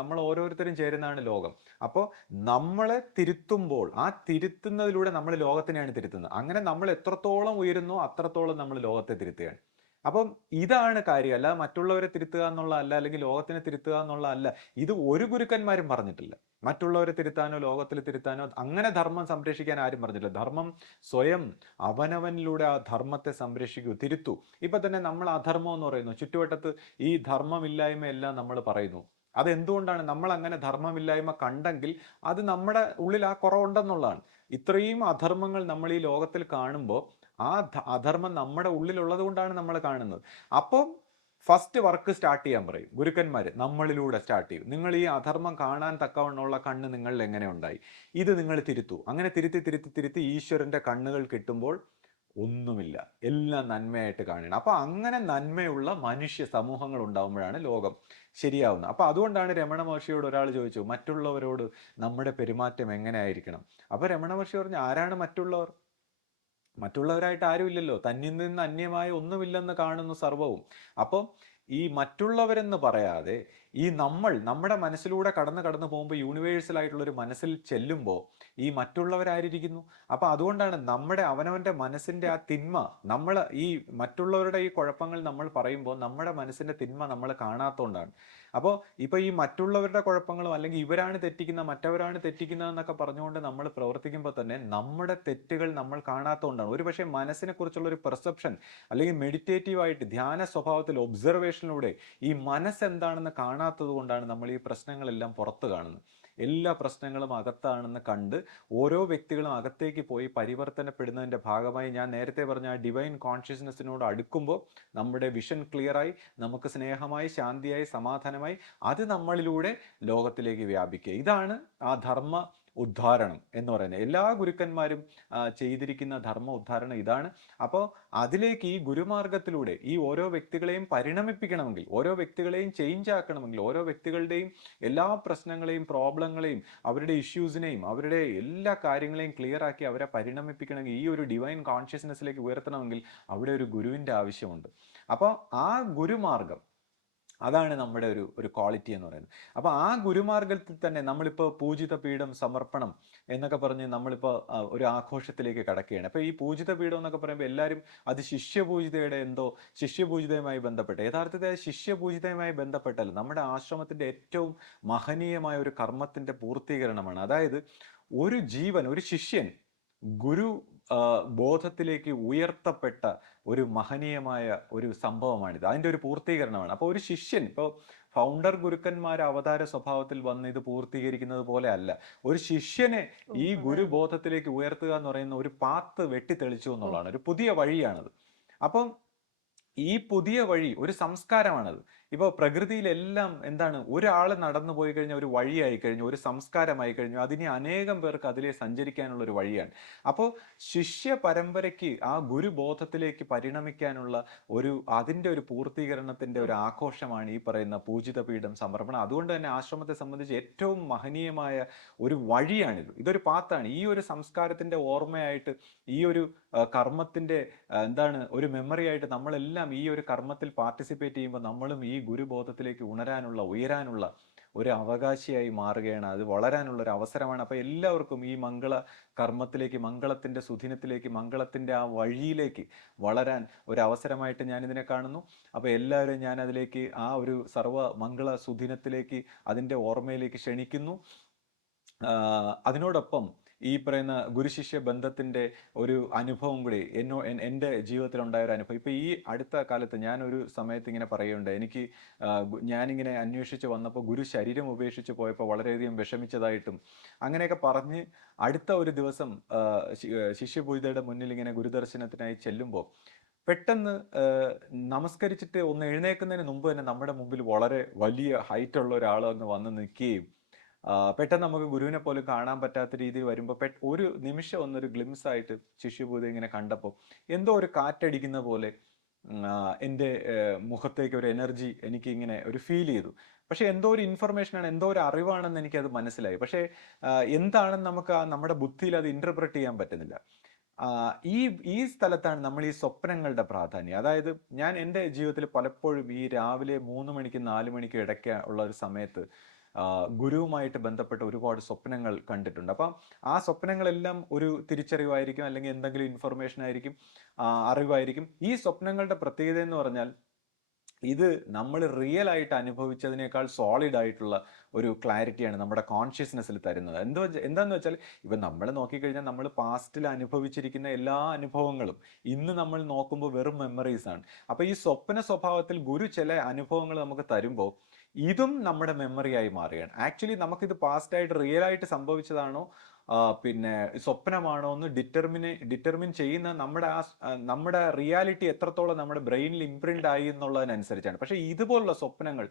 നമ്മൾ ഓരോരുത്തരും ചേരുന്നതാണ് ലോകം. അപ്പോൾ നമ്മളെ തിരുത്തുമ്പോൾ ആ തിരുത്തുന്നതിലൂടെ നമ്മൾ ലോകത്തിനെയാണ് തിരുത്തുന്നത്. അങ്ങനെ നമ്മൾ എത്രത്തോളം ഉയരുന്നോ അത്രത്തോളം നമ്മൾ ലോകത്തെ തിരുത്തുകയാണ്. അപ്പം ഇതാണ് കാര്യം. അല്ല മറ്റുള്ളവരെ തിരുത്തുക എന്നുള്ള അല്ല, അല്ലെങ്കിൽ ലോകത്തിനെ തിരുത്തുക എന്നുള്ള അല്ല. ഇത് ഒരു ഗുരുക്കന്മാരും പറഞ്ഞിട്ടില്ല. മറ്റുള്ളവരെ തിരുത്താനോ ലോകത്തിൽ തിരുത്താനോ അങ്ങനെ ധർമ്മം സംരക്ഷിക്കാൻ ആരും പറഞ്ഞിട്ടില്ല. ധർമ്മം സ്വയം അവനവനിലൂടെ ആ ധർമ്മത്തെ സംരക്ഷിക്കൂ, തിരുത്തൂ. ഇപ്പൊ തന്നെ നമ്മൾ അധർമ്മം എന്ന് പറയുന്നു, ചുറ്റുവട്ടത്ത് ഈ ധർമ്മമില്ലായ്മയെല്ലാം നമ്മൾ പറയുന്നു. അതെന്തുകൊണ്ടാണ്? നമ്മൾ അങ്ങനെ ധർമ്മമില്ലായ്മ കണ്ടെങ്കിൽ അത് നമ്മുടെ ഉള്ളിൽ ആ കുറവുണ്ടെന്നുള്ളതാണ്. ഇത്രയും അധർമ്മങ്ങൾ നമ്മൾ ഈ ലോകത്തിൽ കാണുമ്പോൾ ആ അധർമ്മം നമ്മുടെ ഉള്ളിലുള്ളത് കൊണ്ടാണ് നമ്മൾ കാണുന്നത്. അപ്പം ഫസ്റ്റ് വർക്ക് സ്റ്റാർട്ട് ചെയ്യാൻ പറയും ഗുരുക്കന്മാര്, നമ്മളിലൂടെ സ്റ്റാർട്ട് ചെയ്യും. നിങ്ങൾ ഈ അധർമ്മം കാണാൻ തക്കവണ്ണമുള്ള കണ്ണ് നിങ്ങളിൽ എങ്ങനെ ഉണ്ടായി, ഇത് നിങ്ങൾ തിരുത്തൂ. അങ്ങനെ തിരുത്തി തിരുത്തി തിരുത്തി ഈശ്വരന്റെ കണ്ണുകൾ കിട്ടുമ്പോൾ ഒന്നുമില്ല, എല്ലാം നന്മയായിട്ട് കാണണം. അപ്പൊ അങ്ങനെ നന്മയുള്ള മനുഷ്യ സമൂഹങ്ങൾ ഉണ്ടാകുമ്പോഴാണ് ലോകം ശരിയാവുന്നത്. അപ്പൊ അതുകൊണ്ടാണ് രമണ മഹർഷിയോട് ഒരാൾ ചോദിച്ചു, മറ്റുള്ളവരോട് നമ്മുടെ പെരുമാറ്റം എങ്ങനെ ആയിരിക്കണം? അപ്പൊ രമണ മഹർഷി പറഞ്ഞു, ആരാണ് മറ്റുള്ളവർ? മറ്റുള്ളവരായിട്ട് ആരുമില്ലല്ലോ, തന്നിൽ നിന്ന് അന്യമായ ഒന്നുമില്ലെന്ന് കാണുന്നു സർവവും. അപ്പം ഈ മറ്റുള്ളവരെന്ന് പറയാതെ ഈ നമ്മുടെ മനസ്സിലൂടെ കടന്നു പോകുമ്പോൾ യൂണിവേഴ്സൽ ആയിട്ടുള്ള ഒരു മനസ്സിൽ ചെല്ലുമ്പോൾ ഈ മറ്റുള്ളവരായിരിക്കുന്നു. അപ്പൊ അതുകൊണ്ടാണ് നമ്മുടെ അവനവന്റെ മനസ്സിന്റെ ആ തിന്മ, ഈ മറ്റുള്ളവരുടെ ഈ കുഴപ്പങ്ങൾ നമ്മൾ പറയുമ്പോൾ നമ്മുടെ മനസ്സിന്റെ തിന്മ നമ്മൾ കാണാത്തോണ്ടാണ്. അപ്പോൾ ഇപ്പൊ ഈ മറ്റുള്ളവരുടെ കുഴപ്പങ്ങളും അല്ലെങ്കിൽ ഇവരാണ് തെറ്റിക്കുന്ന മറ്റവരാണ് തെറ്റിക്കുന്നതെന്നൊക്കെ പറഞ്ഞുകൊണ്ട് നമ്മൾ പ്രവർത്തിക്കുമ്പോൾ തന്നെ നമ്മുടെ തെറ്റുകൾ നമ്മൾ കാണാത്തതുകൊണ്ടാണ്. ഒരുപക്ഷെ മനസ്സിനെ കുറിച്ചുള്ള ഒരു പെർസെപ്ഷൻ അല്ലെങ്കിൽ മെഡിറ്റേറ്റീവ് ആയിട്ട് ധ്യാന സ്വഭാവത്തിൽ ഒബ്സർവേഷനിലൂടെ ഈ മനസ്സ് എന്താണെന്ന് കാണാത്തത് കൊണ്ടാണ് നമ്മൾ ഈ പ്രശ്നങ്ങളെല്ലാം പുറത്ത് കാണുന്നത്. എല്ലാ പ്രശ്നങ്ങളും അകത്താണെന്ന് കണ്ട് ഓരോ വ്യക്തികളും അകത്തേക്ക് പോയി പരിവർത്തനപ്പെടുന്നതിൻ്റെ ഭാഗമായി ഞാൻ നേരത്തെ പറഞ്ഞ ആ ഡിവൈൻ കോൺഷ്യസ്നെസ്സിനോട് അടുക്കുമ്പോൾ നമ്മുടെ വിഷൻ ക്ലിയറായി, നമുക്ക് സ്നേഹമായി, ശാന്തിയായി, സമാധാനമായി അത് നമ്മളിലൂടെ ലോകത്തിലേക്ക് വ്യാപിക്കുക. ഇതാണ് ആ ധർമ്മ ഉദ്ധാരണം എന്ന് പറയുന്നത്. എല്ലാ ഗുരുക്കന്മാരും ചെയ്തിരിക്കുന്ന ധർമ്മ ഉദ്ധാരണം ഇതാണ്. അപ്പോൾ അതിലേക്ക് ഈ ഗുരുമാർഗത്തിലൂടെ ഈ ഓരോ വ്യക്തികളെയും പരിണമിപ്പിക്കണമെങ്കിൽ, ഓരോ വ്യക്തികളെയും ചേഞ്ച് ആക്കണമെങ്കിൽ, ഓരോ വ്യക്തികളുടെയും എല്ലാ പ്രശ്നങ്ങളെയും പ്രോബ്ലങ്ങളെയും അവരുടെ ഇഷ്യൂസിനെയും അവരുടെ എല്ലാ കാര്യങ്ങളെയും ക്ലിയർ ആക്കി അവരെ പരിണമിപ്പിക്കണമെങ്കിൽ, ഈ ഒരു ഡിവൈൻ കോൺഷ്യസ്നെസ്സിലേക്ക് ഉയർത്തണമെങ്കിൽ അവിടെ ഒരു ഗുരുവിൻ്റെ ആവശ്യമുണ്ട്. അപ്പോൾ ആ ഗുരുമാർഗം അതാണ് നമ്മുടെ ഒരു ക്വാളിറ്റി എന്ന് പറയുന്നത്. അപ്പോൾ ആ ഗുരുമാർഗത്തിൽ തന്നെ നമ്മളിപ്പോൾ പൂജിത പീഠം സമർപ്പണം എന്നൊക്കെ പറഞ്ഞ് നമ്മളിപ്പോൾ ഒരു ആഘോഷത്തിലേക്ക് കടക്കുകയാണ്. അപ്പോൾ ഈ പൂജിത പീഠം എന്നൊക്കെ പറയുമ്പോൾ എല്ലാവരും അത് ശിഷ്യപൂജിതയുടെ ശിഷ്യപൂജിതയുമായി ബന്ധപ്പെട്ട്, യഥാർത്ഥത്തിൽ ശിഷ്യപൂജിതയുമായി ബന്ധപ്പെട്ടല്ല, നമ്മുടെ ആശ്രമത്തിൻ്റെ ഏറ്റവും മഹനീയമായ ഒരു കർമ്മത്തിൻ്റെ പൂർത്തീകരണമാണ്. അതായത് ഒരു ജീവൻ, ഒരു ശിഷ്യൻ ഗുരു ബോധത്തിലേക്ക് ഉയർത്തപ്പെട്ട ഒരു മഹനീയമായ ഒരു സംഭവമാണിത്. അതിൻ്റെ ഒരു പൂർത്തീകരണമാണ്. അപ്പോൾ ഒരു ശിഷ്യൻ, ഇപ്പോൾ ഫൗണ്ടർ ഗുരുക്കന്മാർ അവതാര സ്വഭാവത്തിൽ വന്ന് ഇത് പൂർത്തീകരിക്കുന്നത് പോലെ അല്ല, ഒരു ശിഷ്യനെ ഈ ഗുരുബോധത്തിലേക്ക് ഉയർത്തുക എന്ന് പറയുന്ന ഒരു പാത്ത് വെട്ടിത്തെളിച്ചു എന്നുള്ളതാണ്, ഒരു പുതിയ വഴിയാണത്. അപ്പം ഈ പുതിയ വഴി ഒരു സംസ്കാരമാണത്. ഇപ്പോൾ പ്രകൃതിയിലെല്ലാം എന്താണ്, ഒരാൾ നടന്നു പോയി കഴിഞ്ഞാൽ ഒരു വഴിയായി കഴിഞ്ഞു, ഒരു സംസ്കാരമായി കഴിഞ്ഞു, അതിനെ അനേകം പേർക്ക് അതിലെ സഞ്ചരിക്കാനുള്ള ഒരു വഴിയാണ്. അപ്പോൾ ശിഷ്യ പരമ്പരയ്ക്ക് ആ ഗുരുബോധത്തിലേക്ക് പരിണമിക്കാനുള്ള അതിൻ്റെ ഒരു പൂർത്തീകരണത്തിൻ്റെ ഒരു ആഘോഷമാണ് ഈ പറയുന്ന പൂജിത പീഠം സമർപ്പണം. അതുകൊണ്ട് തന്നെ ആശ്രമത്തെ സംബന്ധിച്ച് ഏറ്റവും മഹനീയമായ ഒരു വഴിയാണിത്. ഇതൊരു പാത്താണ്. ഈ ഒരു സംസ്കാരത്തിൻ്റെ ഓർമ്മയായിട്ട്, ഈ ഒരു കർമ്മത്തിൻ്റെ ഒരു മെമ്മറി ആയിട്ട് നമ്മളെല്ലാം ഈ ഒരു കർമ്മത്തിൽ പാർട്ടിസിപ്പേറ്റ് ചെയ്യുമ്പോൾ നമ്മളും ഈ ഗുരുബോധത്തിലേക്ക് ഉയരാനുള്ള ഒരു അവകാശിയായി മാറുകയാണ്. അത് വളരാനുള്ള ഒരു അവസരമാണ്. അപ്പോൾ എല്ലാവർക്കും ഈ മംഗള കർമ്മത്തിലേക്ക്, മംഗളത്തിൻ്റെ സുദിനത്തിലേക്ക്, മംഗളത്തിൻ്റെ ആ വഴിയിലേക്ക് വളരാൻ ഒരു അവസരമായിട്ട് ഞാനിതിനെ കാണുന്നു. അപ്പോൾ എല്ലാവരും ഞാൻ അതിലേക്ക്, ആ ഒരു സർവ്വ മംഗള സുദിനത്തിലേക്ക്, അതിൻ്റെ ഓർമ്മയിലേക്ക് ക്ഷണിക്കുന്നു. അതിനോടൊപ്പം ഈ പറയുന്ന ഗുരുശിഷ്യ ബന്ധത്തിൻ്റെ ഒരു അനുഭവം കൂടി എൻ്റെ ജീവിതത്തിൽ ഉണ്ടായ ഒരു അനുഭവം. ഇപ്പോൾ ഈ അടുത്ത കാലത്ത് ഞാനൊരു സമയത്ത് ഇങ്ങനെ പറയുന്നുണ്ട്, എനിക്ക് ഞാനിങ്ങനെ അന്വേഷിച്ച് വന്നപ്പോൾ ഗുരു ശരീരം ഉപേക്ഷിച്ച് പോയപ്പോൾ വളരെയധികം വിഷമിച്ചതായിട്ടും അങ്ങനെയൊക്കെ പറഞ്ഞ് അടുത്ത ഒരു ദിവസം ശിഷ്യപൂജിതയുടെ മുന്നിൽ ഇങ്ങനെ ഗുരുദർശനത്തിനായി ചെല്ലുമ്പോൾ പെട്ടെന്ന് നമസ്കരിച്ചിട്ട് ഒന്ന് എഴുന്നേൽക്കുന്നതിന് മുമ്പ് തന്നെ നമ്മുടെ മുമ്പിൽ വളരെ വലിയ ഹൈറ്റുള്ള ഒരാൾ ഒന്ന് വന്ന് നിൽക്കുകയും പെട്ടെന്ന് നമുക്ക് ഗുരുവിനെ പോലും കാണാൻ പറ്റാത്ത രീതിയിൽ വരുമ്പോൾ ഒരു നിമിഷം ഒന്നൊരു ഗ്ലിംസ് ആയിട്ട് ശിഷ്യഭൂത ഇങ്ങനെ കണ്ടപ്പോൾ എന്തോ ഒരു കാറ്റടിക്കുന്ന പോലെ എൻ്റെ മുഖത്തേക്ക് ഒരു എനർജി എനിക്ക് ഇങ്ങനെ ഒരു ഫീൽ ചെയ്തു. പക്ഷെ എന്തോ ഒരു ഇൻഫർമേഷനാണ്, എന്തോ ഒരു അറിവാണെന്ന് എനിക്കത് മനസ്സിലായി. പക്ഷേ എന്താണെന്ന് നമുക്ക് നമ്മുടെ ബുദ്ധിയിൽ അത് ഇന്റർപ്രറ്റ് ചെയ്യാൻ പറ്റുന്നില്ല. ഈ സ്ഥലത്താണ് നമ്മൾ ഈ സ്വപ്നങ്ങളുടെ പ്രാധാന്യം. അതായത് ഞാൻ എൻ്റെ ജീവിതത്തിൽ പലപ്പോഴും ഈ രാവിലെ 3 മണിക്ക് 4 മണിക്ക് ഇടയ്ക്ക് ഉള്ള ഒരു സമയത്ത് ഗുരുവുമായിട്ട് ബന്ധപ്പെട്ട ഒരുപാട് സ്വപ്നങ്ങൾ കണ്ടിട്ടുണ്ട്. അപ്പം ആ സ്വപ്നങ്ങളെല്ലാം ഒരു തിരിച്ചറിവായിരിക്കും, അല്ലെങ്കിൽ എന്തെങ്കിലും ഇൻഫർമേഷൻ ആയിരിക്കും, അറിവായിരിക്കും. ഈ സ്വപ്നങ്ങളുടെ പ്രത്യേകത എന്ന് പറഞ്ഞാൽ ഇത് നമ്മൾ റിയൽ ആയിട്ട് അനുഭവിച്ചതിനേക്കാൾ സോളിഡ് ആയിട്ടുള്ള ഒരു ക്ലാരിറ്റിയാണ് നമ്മുടെ കോൺഷ്യസ്നെസ്സിൽ തരുന്നത്. എന്താന്ന് വെച്ചാൽ ഇപ്പം നമ്മൾ നോക്കിക്കഴിഞ്ഞാൽ നമ്മൾ പാസ്റ്റിൽ അനുഭവിച്ചിരിക്കുന്ന എല്ലാ അനുഭവങ്ങളും ഇന്ന് നമ്മൾ നോക്കുമ്പോൾ വെറും മെമ്മറീസ് ആണ്. അപ്പോൾ ഈ സ്വപ്ന സ്വഭാവത്തിൽ ഗുരു ചില അനുഭവങ്ങൾ നമുക്ക് തരുമ്പോൾ ഇതും നമ്മുടെ മെമ്മറിയായി മാറുകയാണ്. ആക്ച്വലി നമുക്കിത് പാസ്റ്റായിട്ട് റിയൽ ആയിട്ട് സംഭവിച്ചതാണോ പിന്നെ സ്വപ്നമാണോ എന്ന് ഡിറ്റർമിൻ ചെയ്യുന്ന നമ്മുടെ റിയാലിറ്റി എത്രത്തോളം നമ്മുടെ ബ്രെയിനിൽ ഇംപ്രിന്റ് ആയി എന്നുള്ളതിനനുസരിച്ചാണ്. പക്ഷെ ഇതുപോലുള്ള സ്വപ്നങ്ങൾ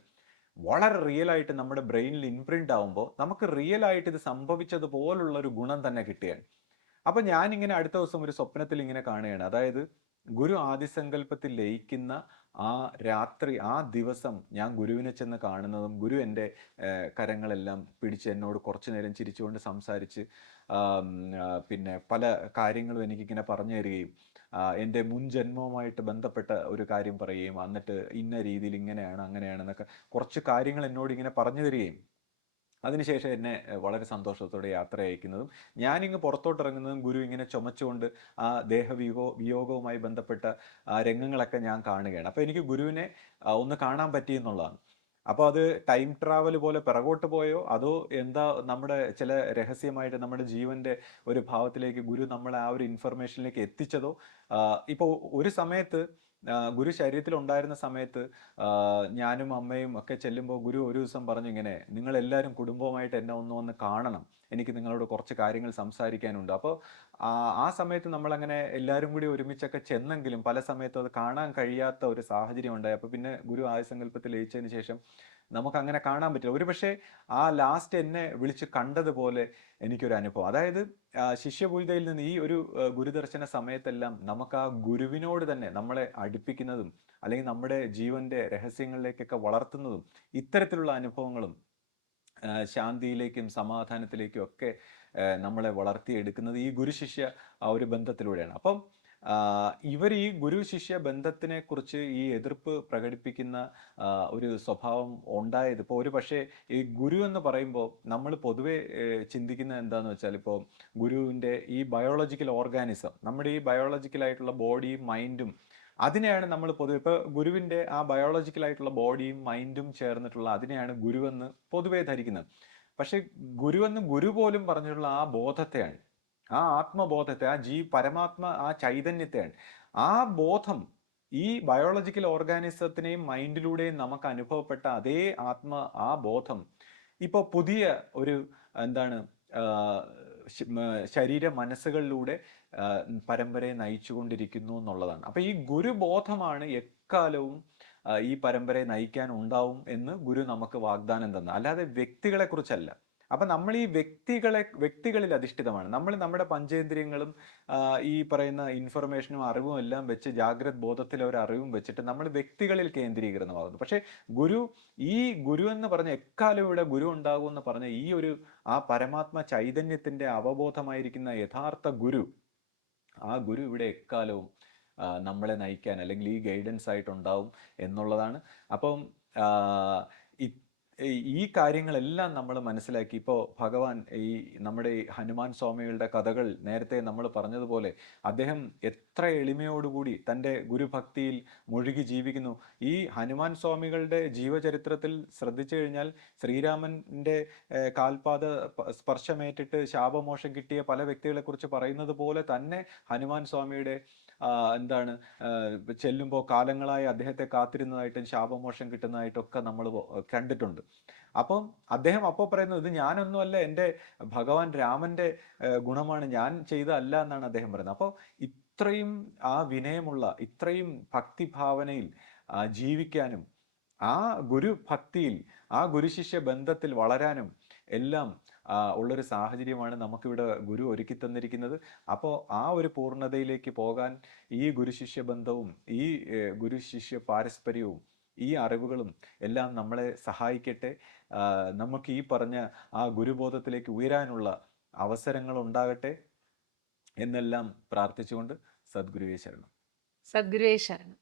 വളരെ റിയൽ ആയിട്ട് നമ്മുടെ ബ്രെയിനിൽ ഇംപ്രിന്റ് ആവുമ്പോൾ നമുക്ക് റിയൽ ആയിട്ട് ഇത് സംഭവിച്ചതുപോലുള്ള ഒരു ഗുണം തന്നെ കിട്ടുകയാണ്. അപ്പൊ ഞാനിങ്ങനെ അടുത്ത ദിവസം ഒരു സ്വപ്നത്തിൽ ഇങ്ങനെ കാണുകയാണ്. അതായത് ഗുരു ആദിസങ്കല്പത്തിൽ ലയിക്കുന്ന ആ രാത്രി, ആ ദിവസം ഞാൻ ഗുരുവിനെ ചെന്ന് കാണുന്നതും ഗുരു എൻ്റെ കരങ്ങളെല്ലാം പിടിച്ച് എന്നോട് കുറച്ചു നേരം ചിരിച്ചുകൊണ്ട് സംസാരിച്ച് പിന്നെ പല കാര്യങ്ങളും എനിക്കിങ്ങനെ പറഞ്ഞു തരികയും എൻ്റെ മുൻ ജന്മവുമായിട്ട് ബന്ധപ്പെട്ട ഒരു കാര്യം പറയുകയും എന്നിട്ട് ഇന്ന രീതിയിൽ ഇങ്ങനെയാണ് അങ്ങനെയാണെന്നൊക്കെ കുറച്ച് കാര്യങ്ങൾ എന്നോട് ഇങ്ങനെ പറഞ്ഞു തരികയും അതിനുശേഷം എന്നെ വളരെ സന്തോഷത്തോടെ യാത്ര അയക്കുന്നതും ഞാനിങ്ങ് പുറത്തോട്ടിറങ്ങുന്നതും ഗുരു ഇങ്ങനെ ചുമച്ചുകൊണ്ട് ആ വിയോഗവുമായി ബന്ധപ്പെട്ട രംഗങ്ങളൊക്കെ ഞാൻ കാണുകയാണ്. അപ്പോൾ എനിക്ക് ഗുരുവിനെ ഒന്ന് കാണാൻ പറ്റിയെന്നുള്ളതാണ്. അപ്പോൾ അത് ടൈം ട്രാവൽ പോലെ പിറകോട്ട് പോയോ, അതോ എന്താ നമ്മുടെ ചില രഹസ്യമായിട്ട് നമ്മുടെ ജീവന്റെ ഒരു ഭാവത്തിലേക്ക് ഗുരു നമ്മളെ ആ ഒരു ഇൻഫർമേഷനിലേക്ക് എത്തിച്ചതോ? ഇപ്പോൾ ഒരു സമയത്ത് ഗുരു ശരീരത്തിൽ ഉണ്ടായിരുന്ന സമയത്ത് ഞാനും അമ്മയും ഒക്കെ ചെല്ലുമ്പോൾ ഗുരു ഒരു ദിവസം പറഞ്ഞു, ഇങ്ങനെ നിങ്ങൾ എല്ലാവരും കുടുംബവുമായിട്ട് എന്നെ വന്ന് കാണണം, എനിക്ക് നിങ്ങളോട് കുറച്ച് കാര്യങ്ങൾ സംസാരിക്കാനുണ്ട്. അപ്പോൾ ആ സമയത്ത് നമ്മളങ്ങനെ എല്ലാവരും കൂടി ഒരുമിച്ചൊക്കെ ചെന്നെങ്കിലും പല സമയത്തും അത് കാണാൻ കഴിയാത്ത ഒരു സാഹചര്യം ഉണ്ടായി. അപ്പോൾ പിന്നെ ഗുരു ആയുസങ്കല്പത്തിൽ ലയിച്ചതിന് ശേഷം നമുക്ക് അങ്ങനെ കാണാൻ പറ്റില്ല. ഒരുപക്ഷെ ആ ലാസ്റ്റ് എന്നെ വിളിച്ച് കണ്ടതുപോലെ എനിക്കൊരു അനുഭവം. അതായത് ശിഷ്യപൂജയിൽ നിന്ന് ഈ ഒരു ഗുരുദർശന സമയത്തെല്ലാം നമുക്ക് ആ ഗുരുവിനോട് തന്നെ നമ്മളെ അടുപ്പിക്കുന്നതും അല്ലെങ്കിൽ നമ്മുടെ ജീവന്റെ രഹസ്യങ്ങളിലേക്കൊക്കെ വളർത്തുന്നതും ഇത്തരത്തിലുള്ള അനുഭവങ്ങളും ശാന്തിയിലേക്കും സമാധാനത്തിലേക്കും ഒക്കെ നമ്മളെ വളർത്തിയെടുക്കുന്നത് ഈ ഗുരു ശിഷ്യ ആ ഒരു ബന്ധത്തിലൂടെയാണ്. അപ്പം ഇവർ ഈ ഗുരു ശിഷ്യ ബന്ധത്തിനെ കുറിച്ച് ഈ എതിർപ്പ് പ്രകടിപ്പിക്കുന്ന ഒരു സ്വഭാവം ഉണ്ടായത് ഇപ്പോൾ ഒരു പക്ഷേ ഈ ഗുരു എന്ന് പറയുമ്പോൾ നമ്മൾ പൊതുവെ ചിന്തിക്കുന്നത് എന്താന്ന് വെച്ചാൽ, ഇപ്പോൾ ഗുരുവിൻ്റെ ഈ ബയോളജിക്കൽ ഓർഗാനിസം, നമ്മുടെ ഈ ബയോളജിക്കലായിട്ടുള്ള ബോഡിയും മൈൻഡും, അതിനെയാണ് നമ്മൾ പൊതുവെ ഇപ്പോൾ ഗുരുവിൻ്റെ ആ ബയോളജിക്കലായിട്ടുള്ള ബോഡിയും മൈൻഡും ചേർന്നിട്ടുള്ള അതിനെയാണ് ഗുരുവെന്ന് പൊതുവെ ധരിക്കുന്നത്. പക്ഷെ ഗുരുവെന്ന് ഗുരു പോലും പറഞ്ഞിട്ടുള്ള ആ ബോധത്തെയാണ്, ആ ആത്മബോധത്തെ, ആ പരമാത്മ ആ ചൈതന്യത്തെയാണ്. ആ ബോധം ഈ ബയോളജിക്കൽ ഓർഗാനിസത്തിനെയും മൈൻഡിലൂടെയും നമുക്ക് അനുഭവപ്പെട്ട അതേ ആ ബോധം ഇപ്പോൾ പുതിയ ഒരു എന്താണ് ശരീര മനസ്സുകളിലൂടെ പരമ്പരയെ നയിച്ചുകൊണ്ടിരിക്കുന്നു എന്നുള്ളതാണ്. അപ്പൊ ഈ ഗുരുബോധമാണ് എക്കാലവും ഈ പരമ്പരയെ നയിക്കാൻ ഉണ്ടാവും എന്ന് ഗുരു നമുക്ക് വാഗ്ദാനം തന്ന, അല്ലാതെ വ്യക്തികളെ കുറിച്ചല്ല. അപ്പൊ നമ്മൾ ഈ വ്യക്തികളിൽ അധിഷ്ഠിതമാണ്. നമ്മൾ നമ്മുടെ പഞ്ചേന്ദ്രിയങ്ങളും ഈ പറയുന്ന ഇൻഫർമേഷനും അറിവും എല്ലാം വെച്ച് ജാഗ്രത് ബോധത്തിലെ ഒരു അറിവും വെച്ചിട്ട് നമ്മൾ വ്യക്തികളിൽ കേന്ദ്രീകൃതമാകുന്നു. പക്ഷെ ഗുരു എന്ന് പറഞ്ഞ എക്കാലം ഇവിടെ ഗുരു ഉണ്ടാകും എന്ന് പറഞ്ഞ ഈ ഒരു ആ പരമാത്മ ചൈതന്യത്തിന്റെ അവബോധമായിരിക്കുന്ന യഥാർത്ഥ ഗുരു, ആ ഗുരു ഇവിടെ എക്കാലവും നമ്മളെ നയിക്കാൻ അല്ലെങ്കിൽ ഈ ഗൈഡൻസ് ആയിട്ടുണ്ടാവും എന്നുള്ളതാണ്. അപ്പം ഈ കാര്യങ്ങളെല്ലാം നമ്മൾ മനസ്സിലാക്കി. ഇപ്പോൾ ഭഗവാൻ ഈ നമ്മുടെ ഈ ഹനുമാൻ സ്വാമികളുടെ കഥകൾ നേരത്തെ നമ്മൾ പറഞ്ഞതുപോലെ അദ്ദേഹം എത്ര എളിമയോടുകൂടി തൻ്റെ ഗുരുഭക്തിയിൽ മുഴുകി ജീവിക്കുന്നു. ഈ ഹനുമാൻ സ്വാമികളുടെ ജീവചരിത്രത്തിൽ ശ്രദ്ധിച്ചു കഴിഞ്ഞാൽ ശ്രീരാമന്റെ കാൽപാദ സ്പർശമേറ്റിട്ട് ശാപമോഷം കിട്ടിയ പല വ്യക്തികളെ കുറിച്ച് പറയുന്നത് പോലെ തന്നെ ഹനുമാൻ സ്വാമിയുടെ എന്താണ് ചെല്ലുമ്പോൾ കാലങ്ങളായി അദ്ദേഹത്തെ കാത്തിരുന്നതായിട്ടും ശാപമോഷം കിട്ടുന്നതായിട്ടൊക്കെ നമ്മൾ കണ്ടിട്ടുണ്ട്. അപ്പം അദ്ദേഹം അപ്പോൾ പറയുന്നത്, ഇത് ഞാനൊന്നുമല്ല, എൻ്റെ ഭഗവാൻ രാമന്റെ ഗുണമാണ്, ഞാൻ ചെയ്തതല്ല എന്നാണ് അദ്ദേഹം പറയുന്നത്. അപ്പോൾ ഇത്രയും ആ വിനയമുള്ള, ഇത്രയും ഭക്തിഭാവനയിൽ ജീവിക്കാനും ആ ഗുരുഭക്തിയിൽ ആ ഗുരുശിഷ്യ ബന്ധത്തിൽ വളരാനും എല്ലാം ഉള്ളൊരു സാഹചര്യമാണ് നമുക്കിവിടെ ഗുരു ഒരുക്കി തന്നിരിക്കുന്നത്. അപ്പോൾ ആ ഒരു പൂർണ്ണതയിലേക്ക് പോകാൻ ഈ ഗുരുശിഷ്യ ബന്ധവും ഈ ഗുരുശിഷ്യ പാരസ്പര്യവും ഈ അറിവുകളും എല്ലാം നമ്മളെ സഹായിക്കട്ടെ. നമുക്ക് ഈ പറഞ്ഞ ആ ഗുരുബോധത്തിലേക്ക് ഉയരാനുള്ള അവസരങ്ങൾ ഉണ്ടാകട്ടെ എന്നെല്ലാം പ്രാർത്ഥിച്ചുകൊണ്ട് സദ്ഗുരുവേ ശരണം. സദ്ഗുരുവേ ശരണം.